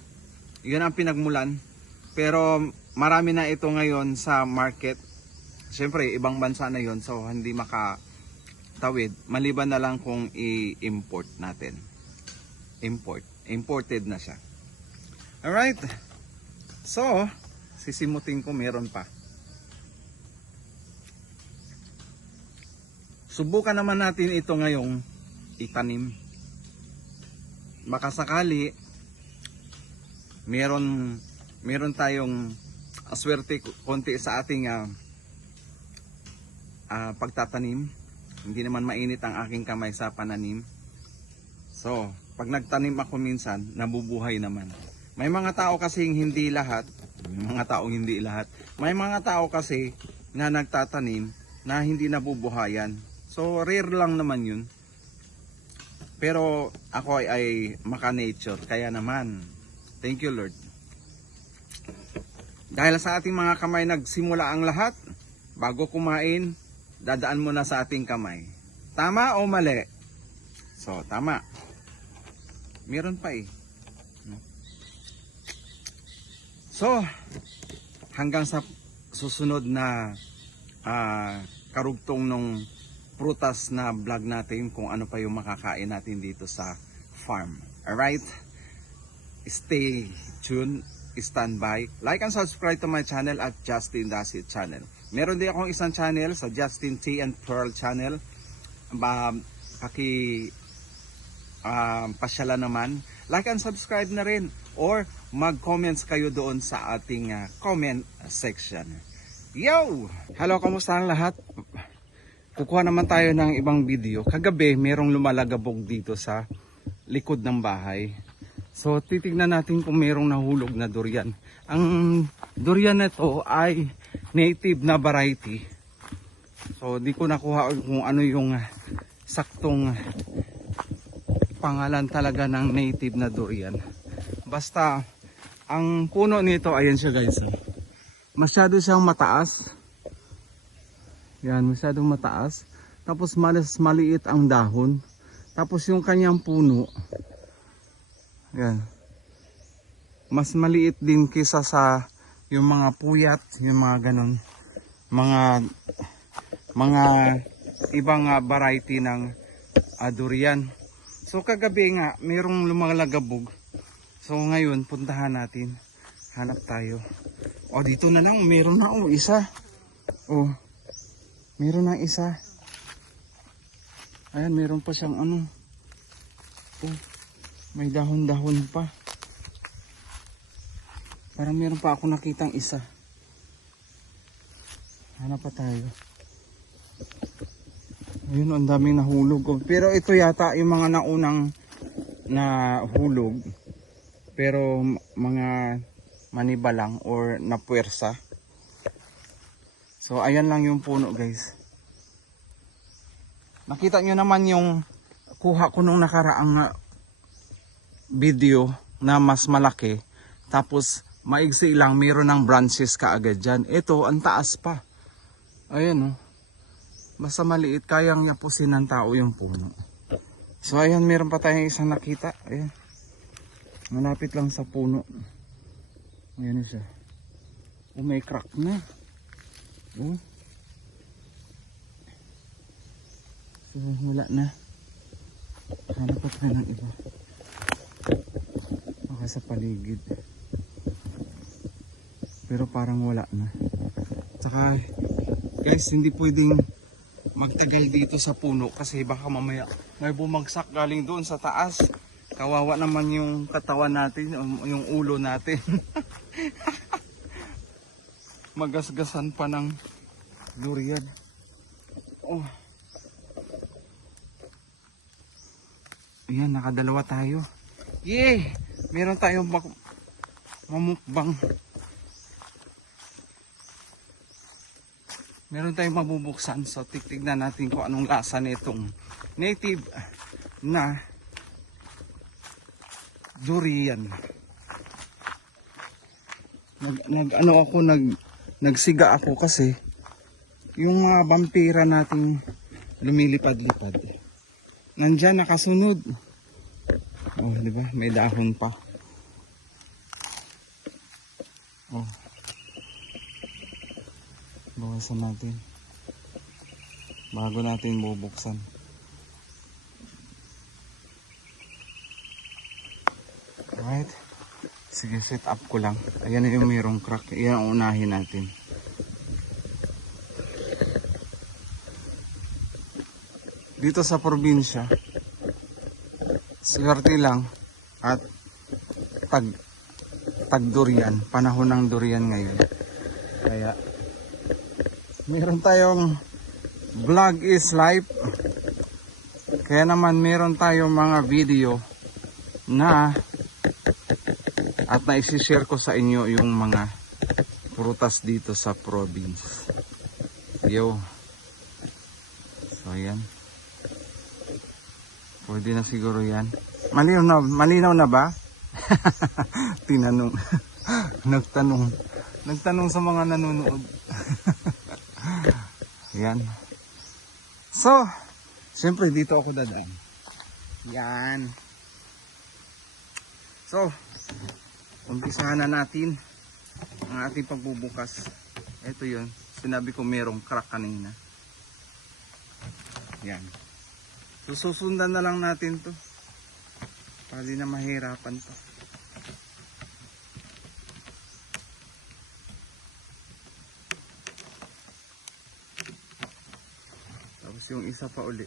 Yun ang pinagmulan. Pero marami na ito ngayon sa market. Siyempre ibang bansa na yon, so hindi makatawid, maliban na lang kung i-import natin. Imported na siya. Alright, so sisimutin ko, meron pa. Subukan naman natin ito ngayong itanim. Baka sakali meron tayong swerte konti sa ating pagtatanim. Hindi naman mainit ang aking kamay sa pananim. So, pag nagtanim ako minsan, nabubuhay naman. May mga tao kasing hindi lahat, may mga tao kasi na nagtatanim na hindi nabubuhayan. So, rare lang naman yun. Pero ako ay maka-nature, kaya naman, thank you Lord. Dahil sa ating mga kamay nagsimula ang lahat, bago kumain, dadaan muna sa ating kamay. Tama o mali? So, tama. Meron pa eh. So, hanggang sa susunod na karugtong nung prutas na vlog natin, kung ano pa yung makakain natin dito sa farm. Alright? Stay tuned, stand by, like and subscribe to my channel at Justin Dasit channel. Meron din akong isang channel sa Justin T and Pearl channel. Pasyalan naman, like and subscribe na rin, or mag-comments kayo doon sa ating comment section. Yo! Hello, kamusta ang lahat? Kukuha naman tayo ng ibang video. Kagabi, merong lumalagabog dito sa likod ng bahay. So, titignan natin kung merong nahulog na durian. Ang durian na ito ay native na variety. So, di ko nakuha kung ano yung saktong pangalan talaga ng native na durian. Basta, ang puno nito, ayan siya guys. Masyado siyang mataas. Yan, masyadong mataas. Tapos mas maliit ang dahon. Tapos yung kanyang puno, yan, mas maliit din kisa sa yung mga puyat, yung mga ganon. Mga ibang variety ng durian. So kagabi nga, mayroong lumalagabog. So ngayon, puntahan natin. Hanap tayo. O, dito na lang, meron na isa. O, meron na isa. Ayan, meron pa siyang ano. Oh, may dahon-dahon pa. Parang meron pa ako nakitang isa. Hanap pa tayo. Ayun, ang daming nahulog. Pero ito yata yung mga naunang nahulog. Pero mga maniba lang or napuwersa. So ayan lang yung puno guys. Nakita nyo naman yung kuha ko nung nakaraang video na mas malaki. Tapos maigsi lang, mayroon ng branches kaagad dyan. Ito ang taas pa. Ayan oh. Basta maliit, kayang yapusin ng tao yung puno. So ayan, meron pa tayong isang nakita. Ayan. Malapit lang sa puno. Ayan na siya. Oh, may crack na. Oh. So, wala na. Hanap pa tayo ng iba. Baka sa paligid. Pero parang wala na. Tsaka, guys, hindi pwedeng magtagal dito sa puno kasi baka mamaya may bumagsak galing doon sa taas. Kawawa naman yung katawan natin, yung ulo natin. Magasgasan pa ng durian. Oh. Ayan, nakadalawa tayo. Yay! Meron tayong mamukbang. Meron tayong mabubuksan. So, titignan natin kung anong lasa nitong native na durian. Nagsiga ako kasi yung mga vampira nating lumilipad-lipad. Nandyan nakasunod. Oh, di ba? May dahon pa. Oh. Bawasan natin. Bago natin bubuksan. Alright. Sige, set up ko lang. Ayan yung mayroong crack. Ayan ang unahin natin. Dito sa probinsya, swerte lang at tag-durian, panahon ng durian ngayon. Kaya meron tayong vlog is life. Kaya naman meron tayong mga video na at naisishare ko sa inyo yung mga prutas dito sa province. Yo. So ayan. Pwede na siguro yan. Malinaw na ba? Tinanong. Nagtanong sa mga nanonood. Yan. So, siyempre dito ako dadaan. Yan. So, umpisahan na natin ang ating pagbubukas. Ito yun. Sinabi ko merong crack kanina. Yan. So, susundan na lang natin to. Para di na mahirapan to. Tapos yung isa pa uli.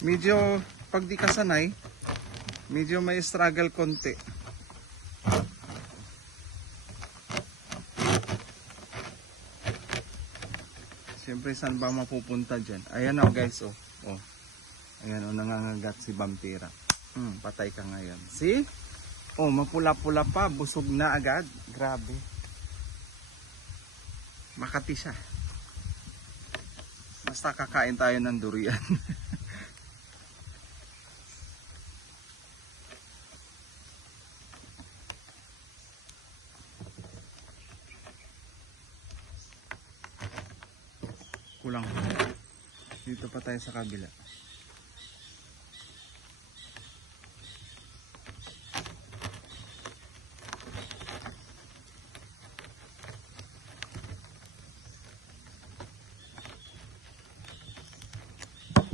Medyo pag di ka sanay, medyo may struggle konti. Siyempre saan ba mapupunta dyan? Ayan o guys oh. Oh. Ayan o, nangangagat si Vampira. Patay ka ngayon. See? Oh, mapula-pula pa, busog na agad. Grabe. Makati siya. Basta kakain tayo ng durian. Kulang. Dito pa tayo sa kabila.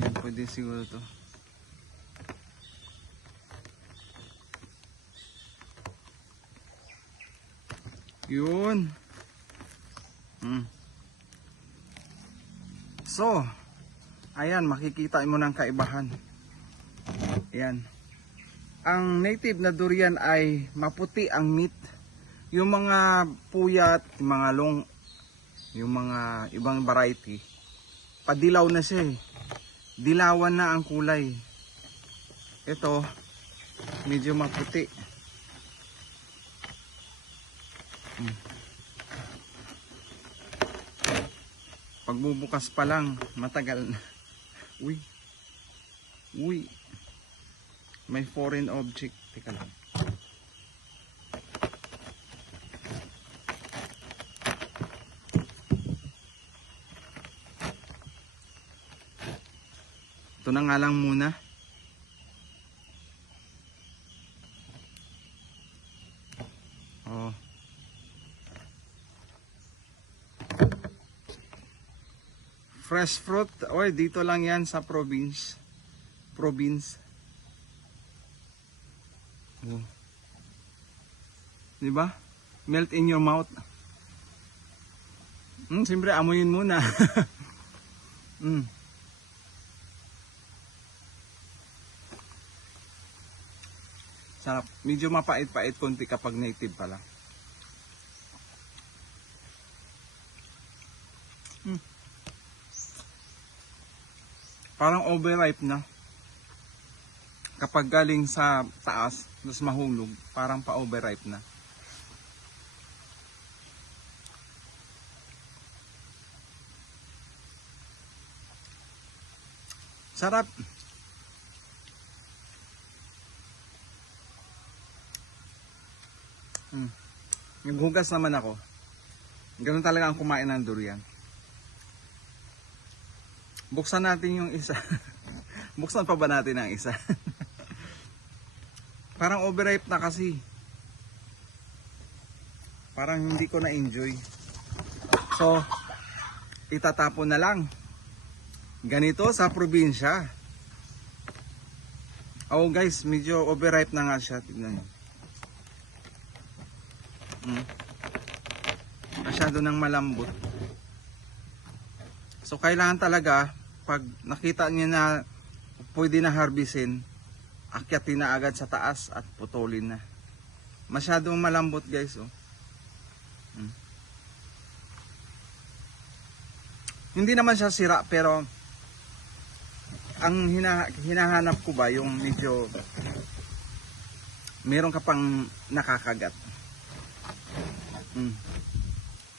Yan, pwede siguro to. Yun. So, ayan, makikita mo ng kaibahan. Ayan. Ang native na durian ay maputi ang meat. Yung mga puyat, yung mga yung mga ibang variety, padilaw na siya eh. Dilawan na ang kulay. Ito, medyo maputi. Pagbubukas pa lang, matagal na. Uy. Uy. May foreign object. Teka lang. Ito na nga lang muna. Oh. Fresh fruit, oy, dito lang yan sa province. Oh. Diba? Melt in your mouth. Siyempre, amuyin muna. Sarap. Medyo mapait-pait konti kapag native pala. Parang overripe na. Kapag galing sa taas, mas mahulog, parang pa-overripe na. Sarap. Naghugas naman ako. Ganun talaga ang kumain ng durian. Buksan natin yung isa. Buksan pa ba natin ang isa? Parang overripe na kasi. Parang hindi ko na-enjoy. So, itatapon na lang. Ganito sa probinsya. Oh guys, medyo overripe na nga siya. Tignan nyo. Masyado nang malambot. So kailangan talaga pag nakita niya na pwede na harbisin, akyatin na agad sa taas at putulin na. Masyadong malambot guys, oh. Hindi naman siya sira, pero ang hinahanap ko ba yung medyo meron ka pang nakakagat.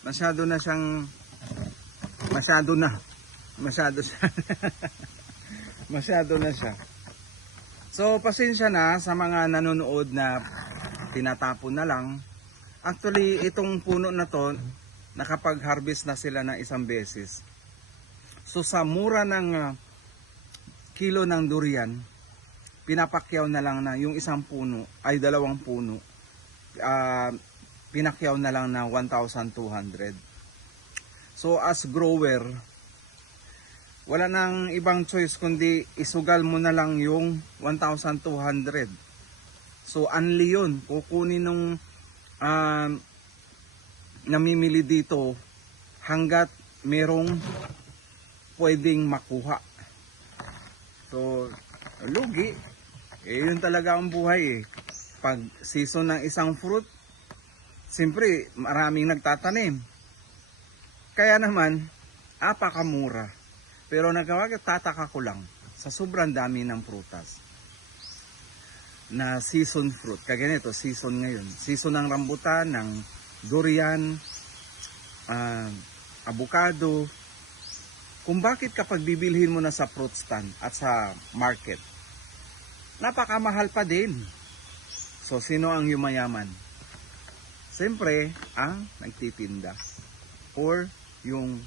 Masyado na siyang masyado siya masyado na siya. So pasensya na sa mga nanonood na tinatapon na lang. Actually itong puno na to nakapag-harvest na sila ng isang beses. So sa mura ng kilo ng durian, pinapakyaw na lang na yung isang puno ay 2 puno. Pinakyaw na lang na 1,200. So as grower, wala nang ibang choice kundi isugal mo na lang yung 1,200. So only yun, kukunin nung namimili dito hanggat merong pwedeng makuha. So lugi, yun talaga ang buhay Pag season ng isang fruit, siyempre maraming nagtatanim. Kaya naman, apakamura. Pero tataka ko lang sa sobrang dami ng prutas na season fruit. Kaya nito, season ngayon. Season ng rambutan, ng durian, avocado. Kung bakit kapag bibilhin mo na sa fruit stand at sa market, napakamahal pa din. So, sino ang yumayaman? Siyempre, ang nagtitinda or yung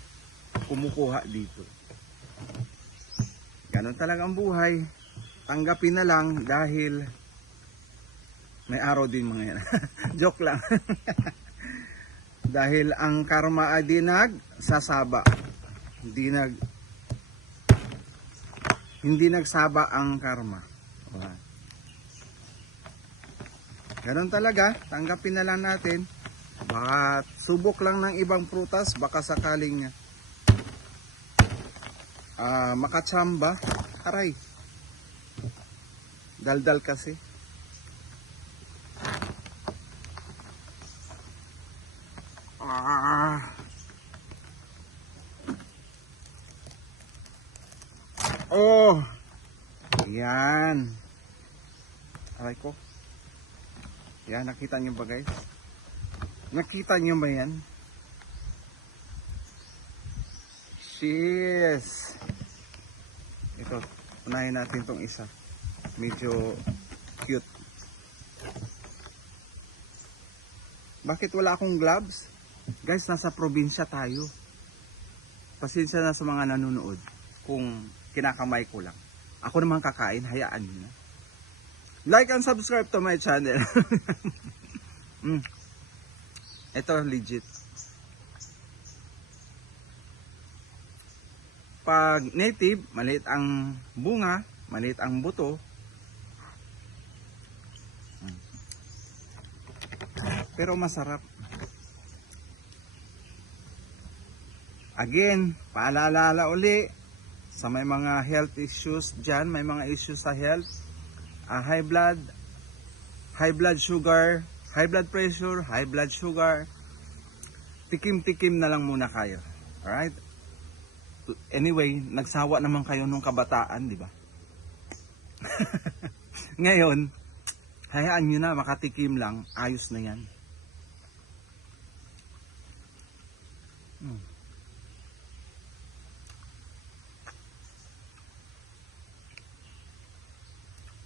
kumukuha dito. Ganon talaga ang buhay. Tanggapin na lang dahil may araw din mga yan. Joke lang. Dahil ang karma ay di nagsasaba. Hindi nagsaba ang karma. Ganon talaga, tanggapin na lang natin. Baka subok lang ng ibang prutas, baka sakaling makatsamba. Aray, daldal kasi. Oh, yan. Aray ko. Yan, nakita niyo ba guys? Nakita niyo ba yan? Cheers! Ito, unahin natin tong isa. Medyo cute. Bakit wala akong gloves? Guys, nasa probinsya tayo. Pasensya na sa mga nanonood kung kinakamay ko lang. Ako naman kakain, hayaan nyo na. Like and subscribe to my channel. Ito legit. Pag native, maliit ang bunga, maliit ang buto. Pero masarap. Again, paalala uli sa may mga health issues dyan, may mga issues sa health. High blood sugar, high blood pressure, high blood sugar. Tikim-tikim na lang muna kayo. Alright? Anyway, nagsawa naman kayo nung kabataan, di ba? Ngayon, hayaan nyo na, makatikim lang, ayos na yan.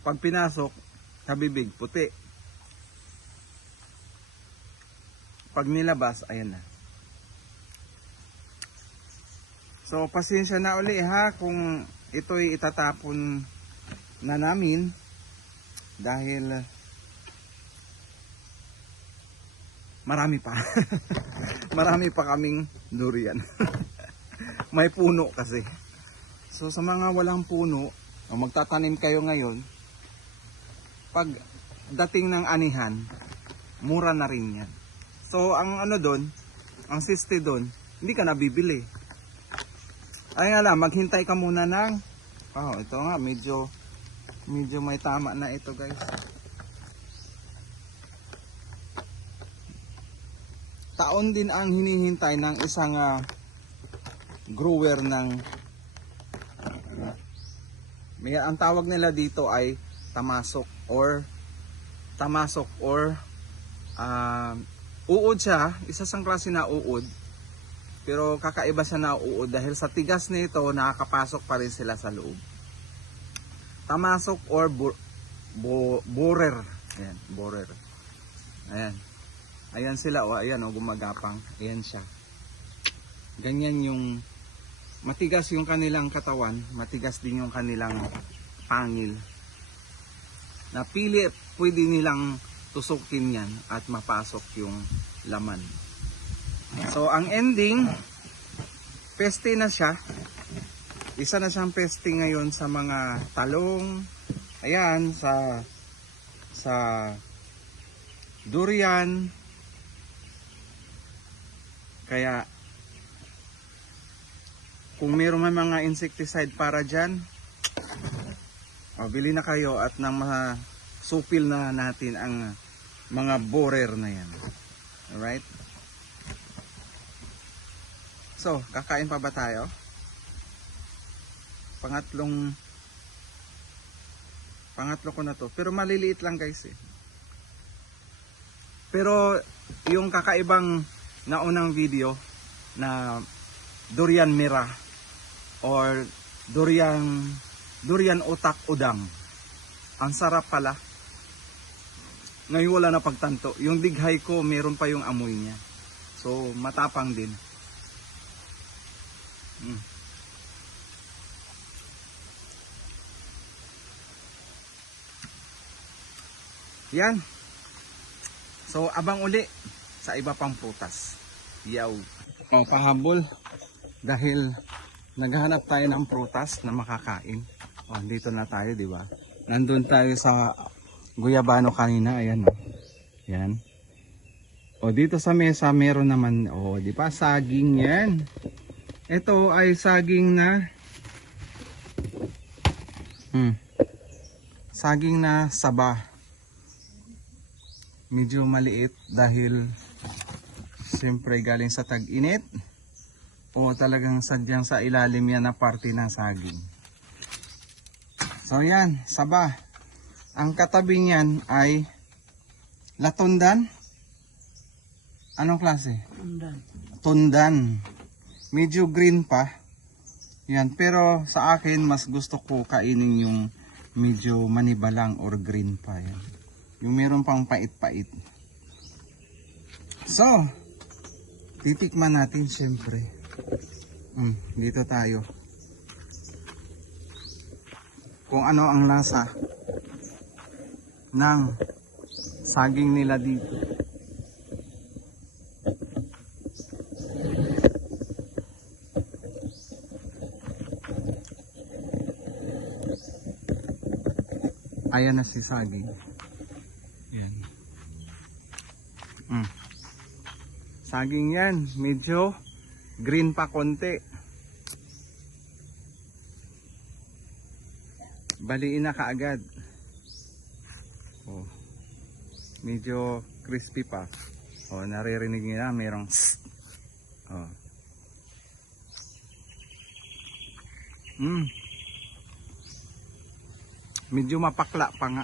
Pag pinasok sa bibig, puti. Pag nilabas, ayan na. So, pasensya na uli ha kung ito'y itatapon na namin dahil marami pa. Marami pa kaming durian. May puno kasi. So, sa mga walang puno, o magtatanim kayo ngayon, pag dating ng anihan, mura na rin yan. So, ang ano doon, ang siste doon, hindi ka nabibili. Ay nga lang, maghintay ka muna ng ito nga, medyo may tama na ito guys. Taon din ang hinihintay ng isang grower ng ang tawag nila dito ay tamasok or uod siya, isa sang klase na uod. Pero kakaiba siya na uod dahil sa tigas nito nakakapasok pa rin sila sa loob. Tamasok or borer. Ayan, borer. Ayan. Ayan sila, ayan gumagapang. Ayan siya. Ganyan yung matigas yung kanilang katawan, matigas din yung kanilang pangil. Pwede nilang tusukin yan at mapasok yung laman. So ang ending, peste na siya. Isa na siyang peste ngayon sa mga talong, ayan, sa durian. Kaya kung mayroon may mga insecticide para dyan, bili na kayo at nang masupil na natin ang mga borer na yan. Alright? So, kakain pa ba tayo? Pangatlo ko na to. Pero maliliit lang guys eh. Pero yung kakaibang naunang video na durian mira or durian utak udang. Ang sarap pala. Ngayon wala na pagtanto. Yung dighay ko meron pa yung amoy niya. So matapang din. Yan. So abang uli sa iba pang prutas. Yaw. Pahabol dahil naghahanap tayo ng prutas na makakain. Dito na tayo, di ba? Nandun tayo sa guyabano kanina, ayan oh. Yan. Dito sa mesa meron naman, di ba? Saging yan. Ito ay saging na saging na saba. Medyo maliit dahil siyempre galing sa tag-init o talagang sadyang sa ilalim yan na parte ng saging. So yan, saba. Ang katabi niyan ay latundan. Anong klase? Tundan. Tundan. Medyo green pa. Yan, pero sa akin mas gusto ko kainin yung medyo manibalang or green pa yan. Yung meron pang pait-pait. So, titikman natin syempre. Dito tayo. Kung ano ang lasa ng saging nila dito. Ayan na si saging. Yan. Saging yan, medyo green pa konti. Baliin na kaagad. Medyo crispy pa. Naririnig niyo na merong medyo mapakla pa nga.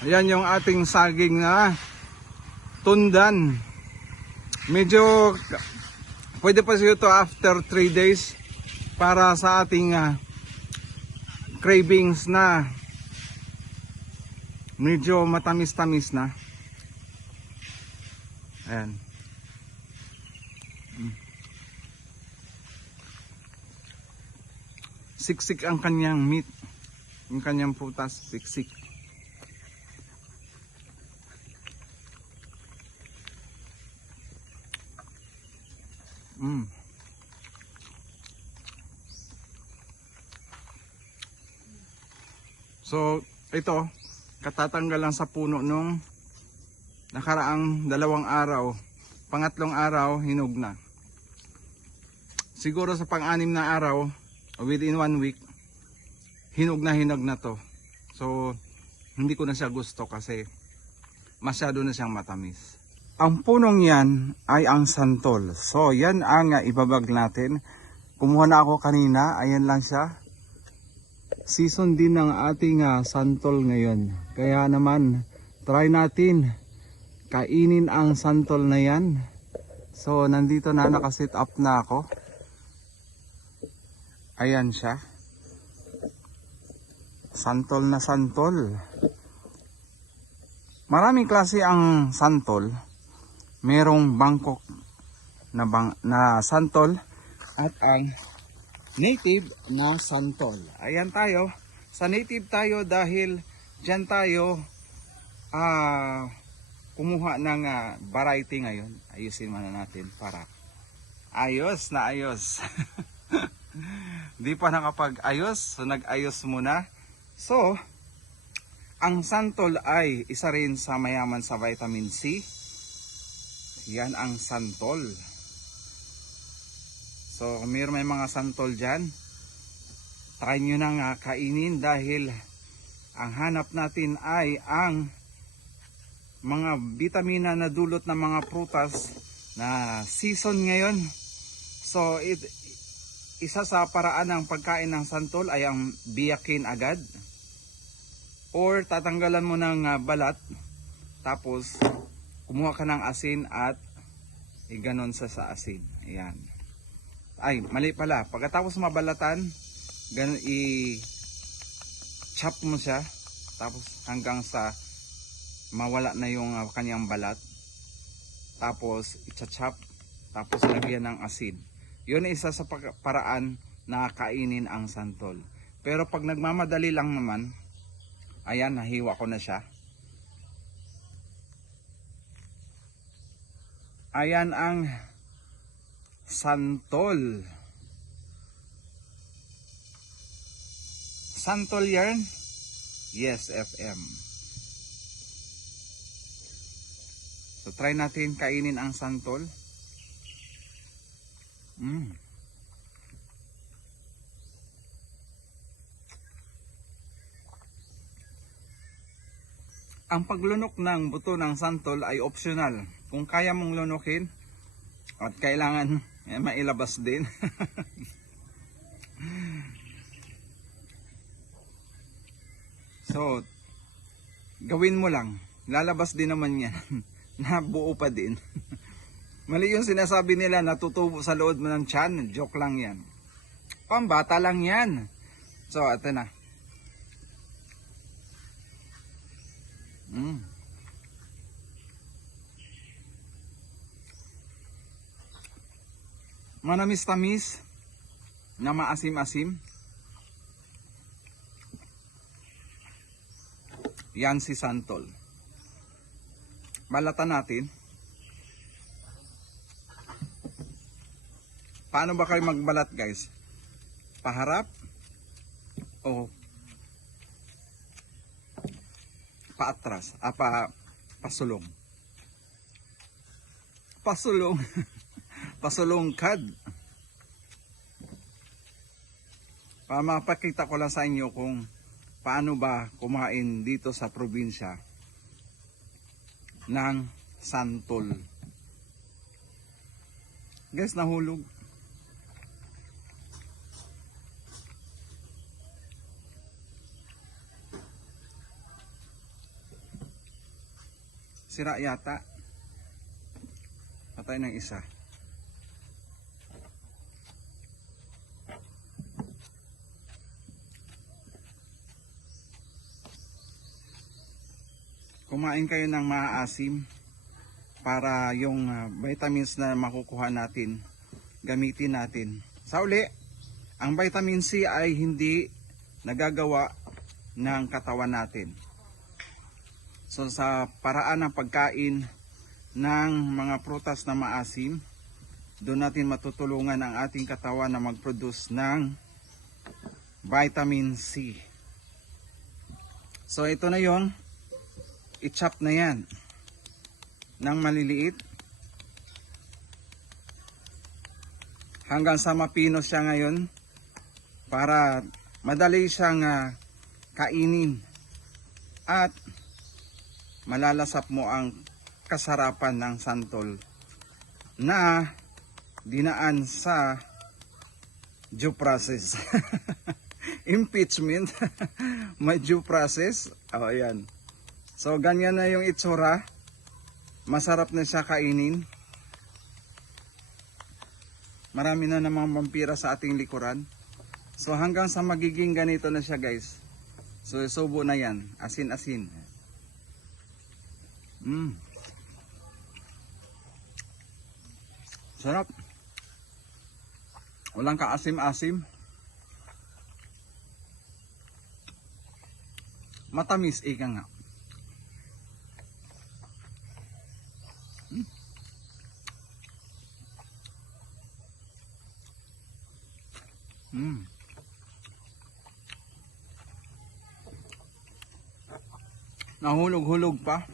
Ayan yung ating saging na tundan. Medyo pwede pa siya ito after 3 days para sa ating cravings na medyo matamis-tamis na. Ayan. Siksik ang kanyang meat. Yung kanyang prutas, siksik. So, ito, katatanggal lang sa puno nung nakaraang 2 araw, pangatlong araw, hinog na. Siguro sa pang-anim na araw, within 1 week, hinog na to. So, hindi ko na siya gusto kasi masyado na siyang matamis. Ang punong yan ay ang santol. So, yan ang ibabag natin. Kumuha na ako kanina, ayan lang siya. Season din ng ating santol ngayon. Kaya naman, try natin kainin ang santol na yan. So, nandito na, nakasit up na ako. Ayan siya. Santol na santol. Maraming klase ang santol. Merong Bangkok na santol at ang native na santol. Ayan tayo. Sa native tayo dahil dyan tayo kumuha ng variety ngayon. Ayusin muna natin para ayos na ayos. Di pa nakapag-ayos, so nag-ayos muna. So, ang santol ay isa rin sa mayaman sa vitamin C. Yan ang santol. So, may mga santol dyan. Try nyo nang kainin dahil ang hanap natin ay ang mga vitamina na dulot ng mga prutas na season ngayon. So, isa sa paraan ng pagkain ng santol ay ang biyakin agad. Or tatanggalan mo ng balat. Tapos kumuha ka ng asin at iganon sa asin. Ayan. Ay, mali pala. Pagkatapos mabalatan, i-chop mo siya. Tapos hanggang sa mawala na yung kanyang balat. Tapos i-chop. Tapos lagyan ng asin. Yun ay isa sa paraan na kainin ang santol. Pero pag nagmamadali lang naman, ayan, nahiwa ko na siya. Ayan ang santol. Santol yarn? Yes, FM. So try natin kainin ang santol. Ang paglunok ng buto ng santol ay optional. Kung kaya mong lunukin at kailangan mailabas din. So, gawin mo lang. Lalabas din naman yan. Nabuo pa din. Mali yung sinasabi nila natutubo sa loob mo ng tiyan. Joke lang yan. Pambata lang yan. So, ito na. Manamis-tamis na maasim-asim. Yan si santol. Balatan natin. Paano ba kayo magbalat, guys? Paharap o paatras? Pasulong. Pasulong. Pasulongkad. Para mapakita ko lang sa inyo kung paano ba kumain dito sa probinsya ng santol. Guys, nahulog. Sira yata. Patay ng isa. Kumain kayo ng maasim para yung vitamins na makukuha natin, gamitin natin. Sa uli, ang vitamin C ay hindi nagagawa ng katawan natin. So sa paraan ng pagkain ng mga prutas na maasim, doon natin matutulungan ang ating katawan na mag-produce ng vitamin C. So ito na yon, i-chop na yan. ng maliliit hanggang sa mapino siya ngayon para madali siyang kainin at malalasap mo ang kasarapan ng santol na dinaan sa due process. Impeachment. May due process. O, ayan. So, ganyan na yung itsura. Masarap na siya kainin. Marami na namang vampira sa ating likuran. So, hanggang sa magiging ganito na siya, guys. So, subo na yan. Asin-asin. Sarap. Walang kaasim-asim. Matamis, ika nga. Nahulog-hulog pa.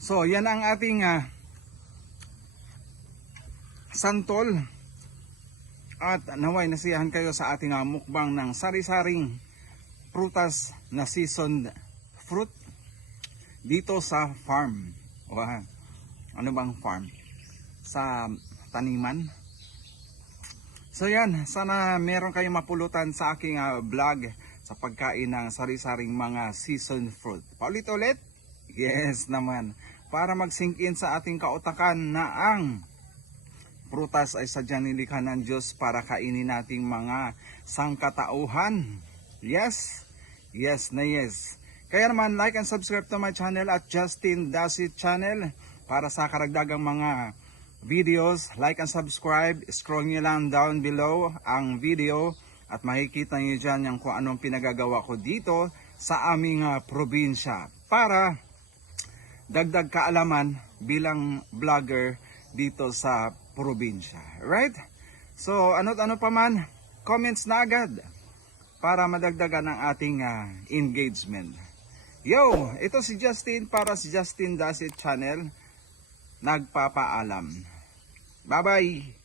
So, yan ang ating santol. At naway nasiyahan kayo sa ating mukbang ng sari-saring prutas na seasoned fruit dito sa farm. Wow. Ano bang farm? Sa taniman. So yan, sana meron kayong mapulutan sa aking vlog sa pagkain ng sari-saring mga seasoned fruit. Paulit-ulit? Yes naman. Para mag-sink in sa ating kautakan na ang prutas ay sadyang nilikha ng Diyos para kainin nating mga sangkatauhan. Yes? Yes na yes. Kaya naman like and subscribe to my channel at Justin Dasit Channel para sa karagdagang mga videos. Like and subscribe. Scroll nyo lang down below ang video at makikita nyo dyan yung kung anong pinagagawa ko dito sa aming probinsya para dagdag kaalaman bilang vlogger dito sa probinsya. Right? So, ano't ano pa man, comments na agad para madagdagan ang ating engagement. Yo, ito si Justin para si Justin Dasit Channel. Nagpapaalam. Bye-bye!